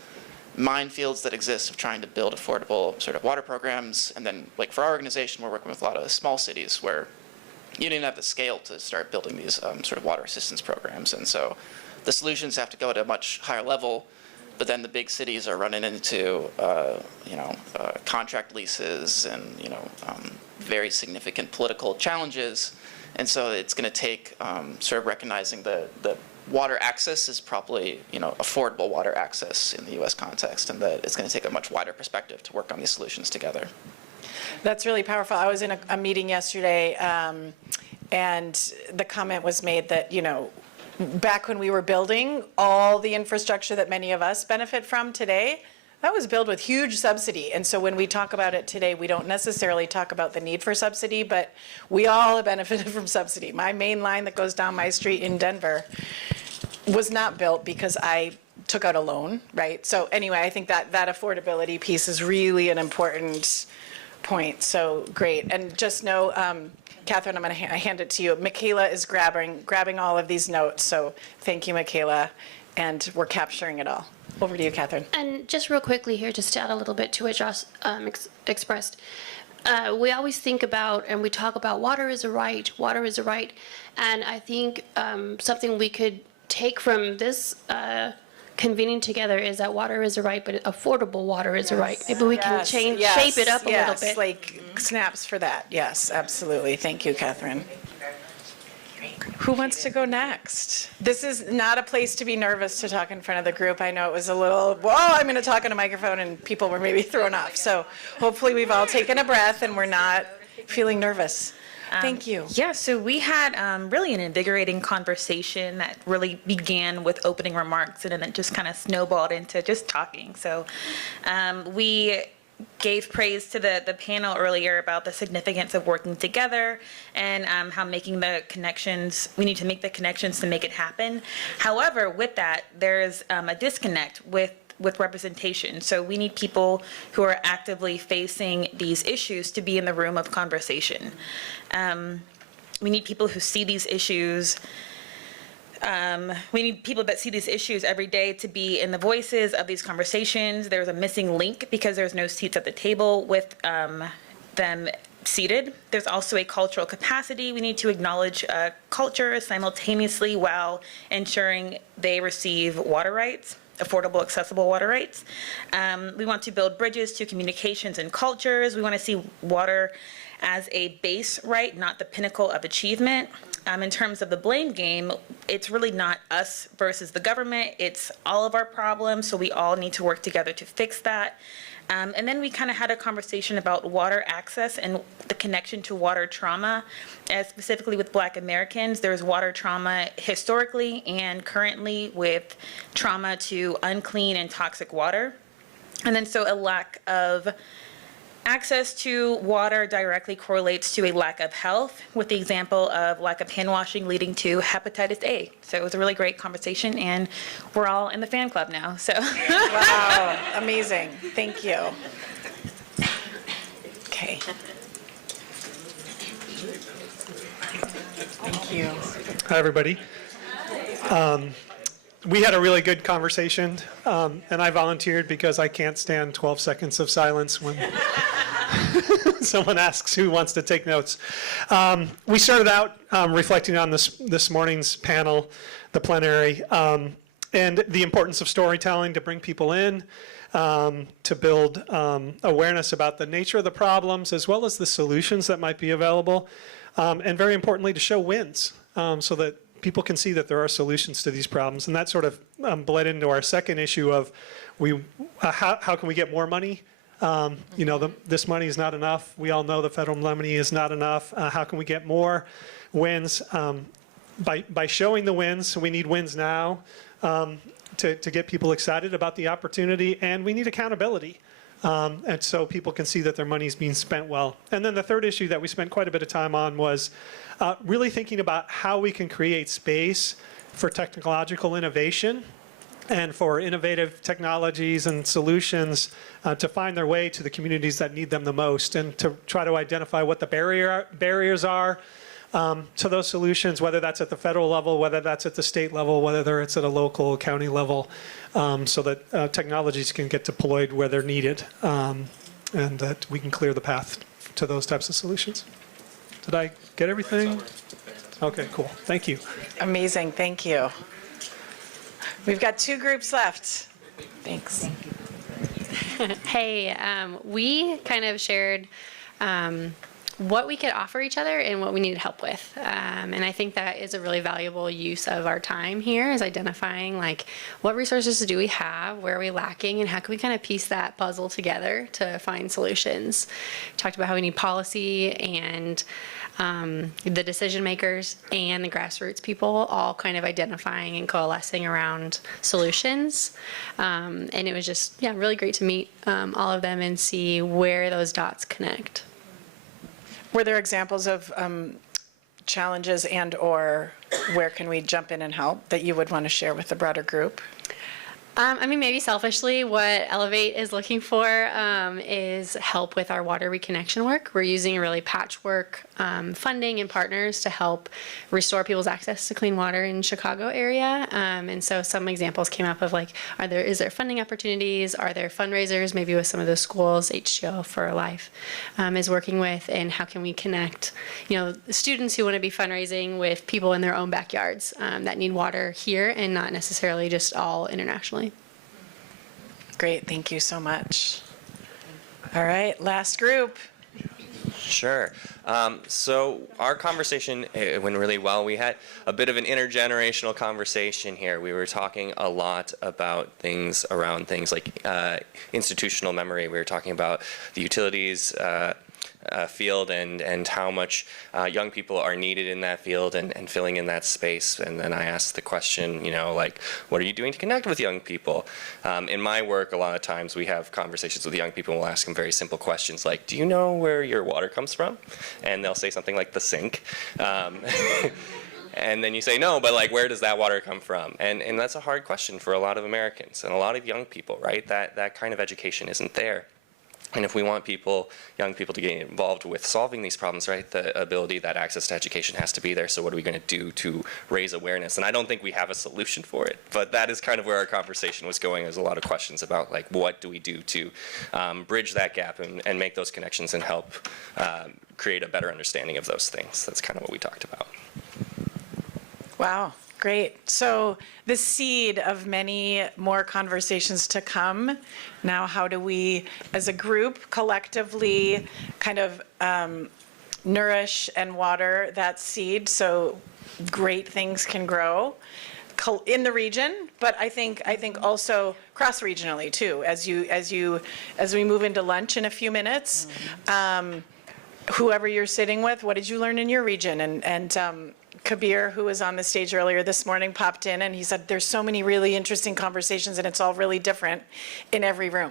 minefields that exist of trying to build affordable sort of water programs. And then, like for our organization, we're working with a lot of small cities where you didn't have the scale to start building these sort of water assistance programs. And so the solutions have to go at a much higher level, but then the big cities are running into, contract leases and, very significant political challenges. And so it's going to take sort of recognizing the water access is probably, affordable water access in the U.S. context, and that it's going to take a much wider perspective to work on these solutions together. That's really powerful. I was in a meeting yesterday, and the comment was made that, back when we were building all the infrastructure that many of us benefit from today, that was built with huge subsidy. And so when we talk about it today, we don't necessarily talk about the need for subsidy, but we all have benefited from subsidy. My main line that goes down my street in Denver was not built because I took out a loan, right? So anyway, I think that affordability piece is really an important point. So great. And just know, Catherine, I'm going to hand it to you. Michaela is grabbing all of these notes. So thank you, Michaela. And we're capturing it all. Over to you, Catherine. And just real quickly here, just to add a little bit to what Josh expressed. We always think about and we talk about water is a right, and I think something we could take from this convening together is that water is a right, but affordable water is a right. Maybe we can shape it up a little bit. Like snaps for that. Yes, absolutely. Thank you, Catherine. Who wants to go next? This is not a place to be nervous to talk in front of the group. I know it was a little, whoa, I'm going to talk in a microphone, and people were maybe thrown off. So hopefully we've all taken a breath and we're not feeling nervous. Thank you. Yeah, so we had really an invigorating conversation that really began with opening remarks and then just kind of snowballed into just talking. So we gave praise to the panel earlier about the significance of working together and how making the connections, we need to make the connections to make it happen. However, with that, there's a disconnect with representation. So we need people who are actively facing these issues to be in the room of conversation. We need people who see these issues. We need people that see these issues every day to be in the voices of these conversations. There's a missing link because there's no seats at the table with them seated. There's also a cultural capacity. We need to acknowledge culture simultaneously while ensuring they receive water rights, affordable, accessible water rights. We want to build bridges to communications and cultures. We want to see water as a base right, not the pinnacle of achievement. In terms of the blame game, it's really not us versus the government. It's all of our problems, so we all need to work together to fix that. And then we kind of had a conversation about water access and the connection to water trauma. Specifically with Black Americans, there's water trauma historically and currently with trauma to unclean and toxic water. And then so a lack of access to water directly correlates to a lack of health, with the example of lack of hand washing leading to hepatitis A. So it was a really great conversation, and we're all in the fan club now. So wow, amazing. Thank you. Okay. Thank you. Hi, everybody. We had a really good conversation, and I volunteered because I can't stand 12 seconds of silence when someone asks who wants to take notes. We started out reflecting on this morning's panel, the plenary, and the importance of storytelling to bring people in, to build awareness about the nature of the problems as well as the solutions that might be available, and very importantly to show wins so that people can see that there are solutions to these problems. And that sort of bled into our second issue of how can we get more money? This money is not enough. We all know the federal money is not enough. How can we get more wins? By showing the wins, we need wins now to get people excited about the opportunity, and we need accountability. And so people can see that their money is being spent well. And then the third issue that we spent quite a bit of time on was really thinking about how we can create space for technological innovation and for innovative technologies and solutions to find their way to the communities that need them the most, and to try to identify what the barriers are to those solutions, whether that's at the federal level, whether that's at the state level, whether it's at a local county level, so that technologies can get deployed where they're needed, and that we can clear the path to those types of solutions. Did I get everything? Okay, cool. Thank you. Amazing. Thank you. We've got 2 groups left. Thanks. Hey, we kind of shared what we could offer each other and what we needed help with. And I think that is a really valuable use of our time here, is identifying like what resources do we have, where are we lacking, and how can we kind of piece that puzzle together to find solutions. We talked about how we need policy and the decision makers and the grassroots people all kind of identifying and coalescing around solutions. And it was just, really great to meet all of them and see where those dots connect. Were there examples of challenges and/or where can we jump in and help that you would want to share with the broader group? Maybe selfishly, what Elevate is looking for is help with our water reconnection work. We're using really patchwork funding and partners to help restore people's access to clean water in Chicago area. And so some examples came up of like, is there funding opportunities? Are there fundraisers, maybe with some of the schools H2O for Life is working with, and how can we connect, students who want to be fundraising with people in their own backyards that need water here and not necessarily just all internationally. Great, thank you so much. All right, last group. Sure. So our conversation went really well. We had a bit of an intergenerational conversation here. We were talking a lot about things around things like institutional memory. We were talking about the utilities, field and how much young people are needed in that field and filling in that space. And then I asked the question, you know, like, what are you doing to connect with young people? In my work, a lot of times we have conversations with young people and we'll ask them very simple questions like, do you know where your water comes from? And they'll say something like the sink. And then you say, no, but like, where does that water come from? And that's a hard question for a lot of Americans and a lot of young people, right? That kind of education isn't there. And if we want young people to get involved with solving these problems, right, the ability, that access to education has to be there. So what are we going to do to raise awareness? And I don't think we have a solution for it, but that is kind of where our conversation was going. There's a lot of questions about like, what do we do to bridge that gap and make those connections and help create a better understanding of those things. That's kind of what we talked about. Wow, great. So the seed of many more conversations to come. Now, how do we, as a group, collectively kind of nourish and water that seed so great things can grow in the region, but I think also cross-regionally too. As we move into lunch in a few minutes, whoever you're sitting with, what did you learn in your region? And Kabir, who was on the stage earlier this morning, popped in and he said, there's so many really interesting conversations and it's all really different in every room.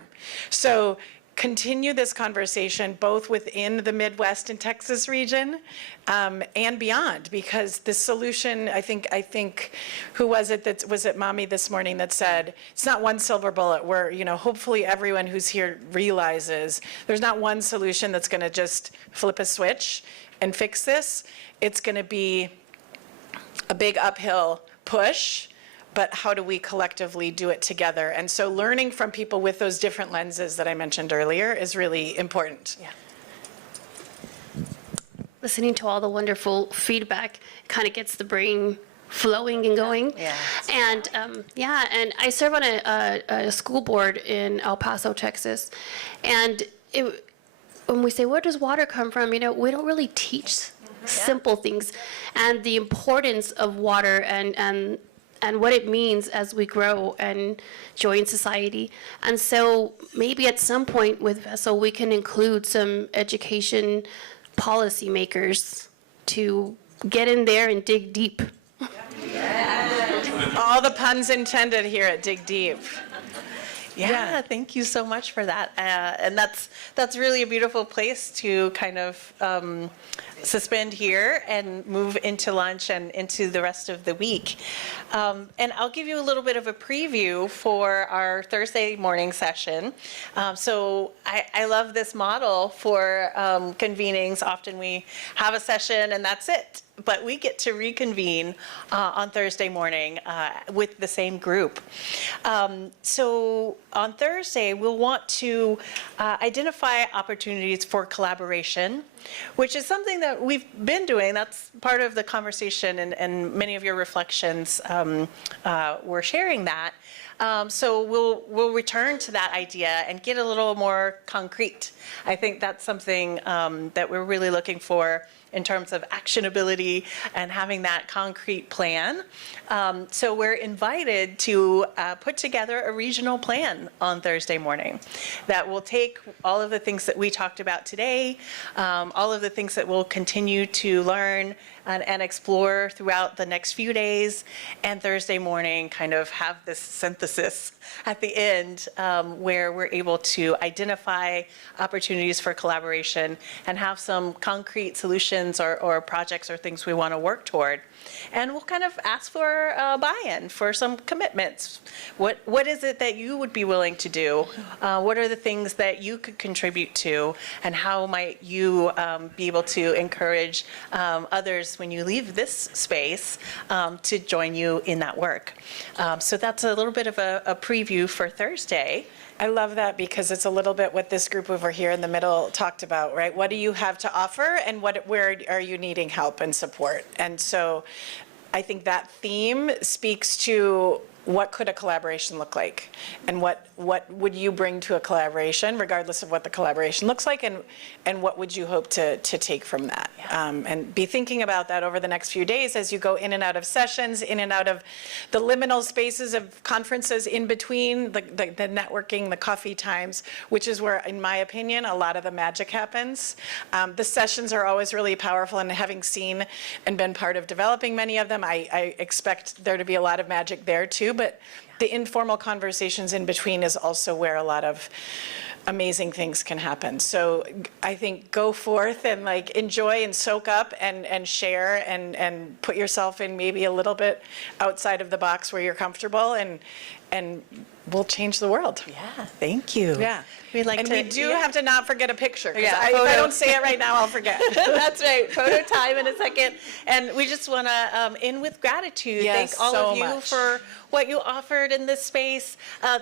So continue this conversation both within the Midwest and Texas region and beyond, because the solution, I think, who was it Mommy this morning that said, it's not one silver bullet where, you know, hopefully everyone who's here realizes there's not one solution that's gonna just flip a switch and fix this. It's gonna be a big uphill push, but how do we collectively do it together? And so learning from people with those different lenses that I mentioned earlier is really important. Yeah. Listening to all the wonderful feedback kind of gets the brain flowing and going. Yeah. And and I serve on a school board in El Paso, Texas. And when we say, where does water come from? You know, we don't really teach simple things and the importance of water and what it means as we grow and join society. And so maybe at some point with Vessel, we can include some education policymakers to get in there and dig deep. All the puns intended here at Dig Deep. Yeah, thank you so much for that. And that's really a beautiful place to kind of suspend here and move into lunch and into the rest of the week. And I'll give you a little bit of a preview for our Thursday morning session. So I love this model for convenings. Often we have a session and that's it. But we get to reconvene on Thursday morning with the same group. So on Thursday, we'll want to identify opportunities for collaboration, which is something that we've been doing. That's part of the conversation, and many of your reflections were sharing that. So we'll return to that idea and get a little more concrete. I think that's something that we're really looking for in terms of actionability and having that concrete plan. So we're invited to put together a regional plan on Thursday morning that will take all of the things that we talked about today, all of the things that we'll continue to learn and explore throughout the next few days, and Thursday morning kind of have this synthesis at the end where we're able to identify opportunities for collaboration and have some concrete solutions or projects or things we want to work toward. And we'll kind of ask for buy-in, for some commitments. What is it that you would be willing to do? What are the things that you could contribute to? And how might you be able to encourage others when you leave this space to join you in that work? So that's a little bit of a preview for Thursday. I love that because it's a little bit what this group over here in the middle talked about, right? What do you have to offer and where are you needing help and support? And so I think that theme speaks to what could a collaboration look like? And what would you bring to a collaboration, regardless of what the collaboration looks like, and what would you hope to take from that? And be thinking about that over the next few days as you go in and out of sessions, in and out of the liminal spaces of conferences in between, the networking, the coffee times, which is where, in my opinion, a lot of the magic happens. The sessions are always really powerful, and having seen and been part of developing many of them, I expect there to be a lot of magic there too, but the informal conversations in between is also where a lot of amazing things can happen. So I think go forth and like enjoy and soak up and share and put yourself in maybe a little bit outside of the box where you're comfortable, and we'll change the world. Yeah, thank you. Yeah. We'd like and to, we do have to not forget a picture. Yeah, If I don't say it right now, I'll forget. That's right. Photo time in a second. And we just want to end with gratitude. Yes, Thank all so of you much. for what you offered in this space.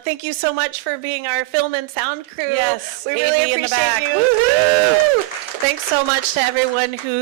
Thank you so much for being our film and sound crew. Yes, we really AV in the appreciate back. you. Woo-hoo! Thanks so much to everyone who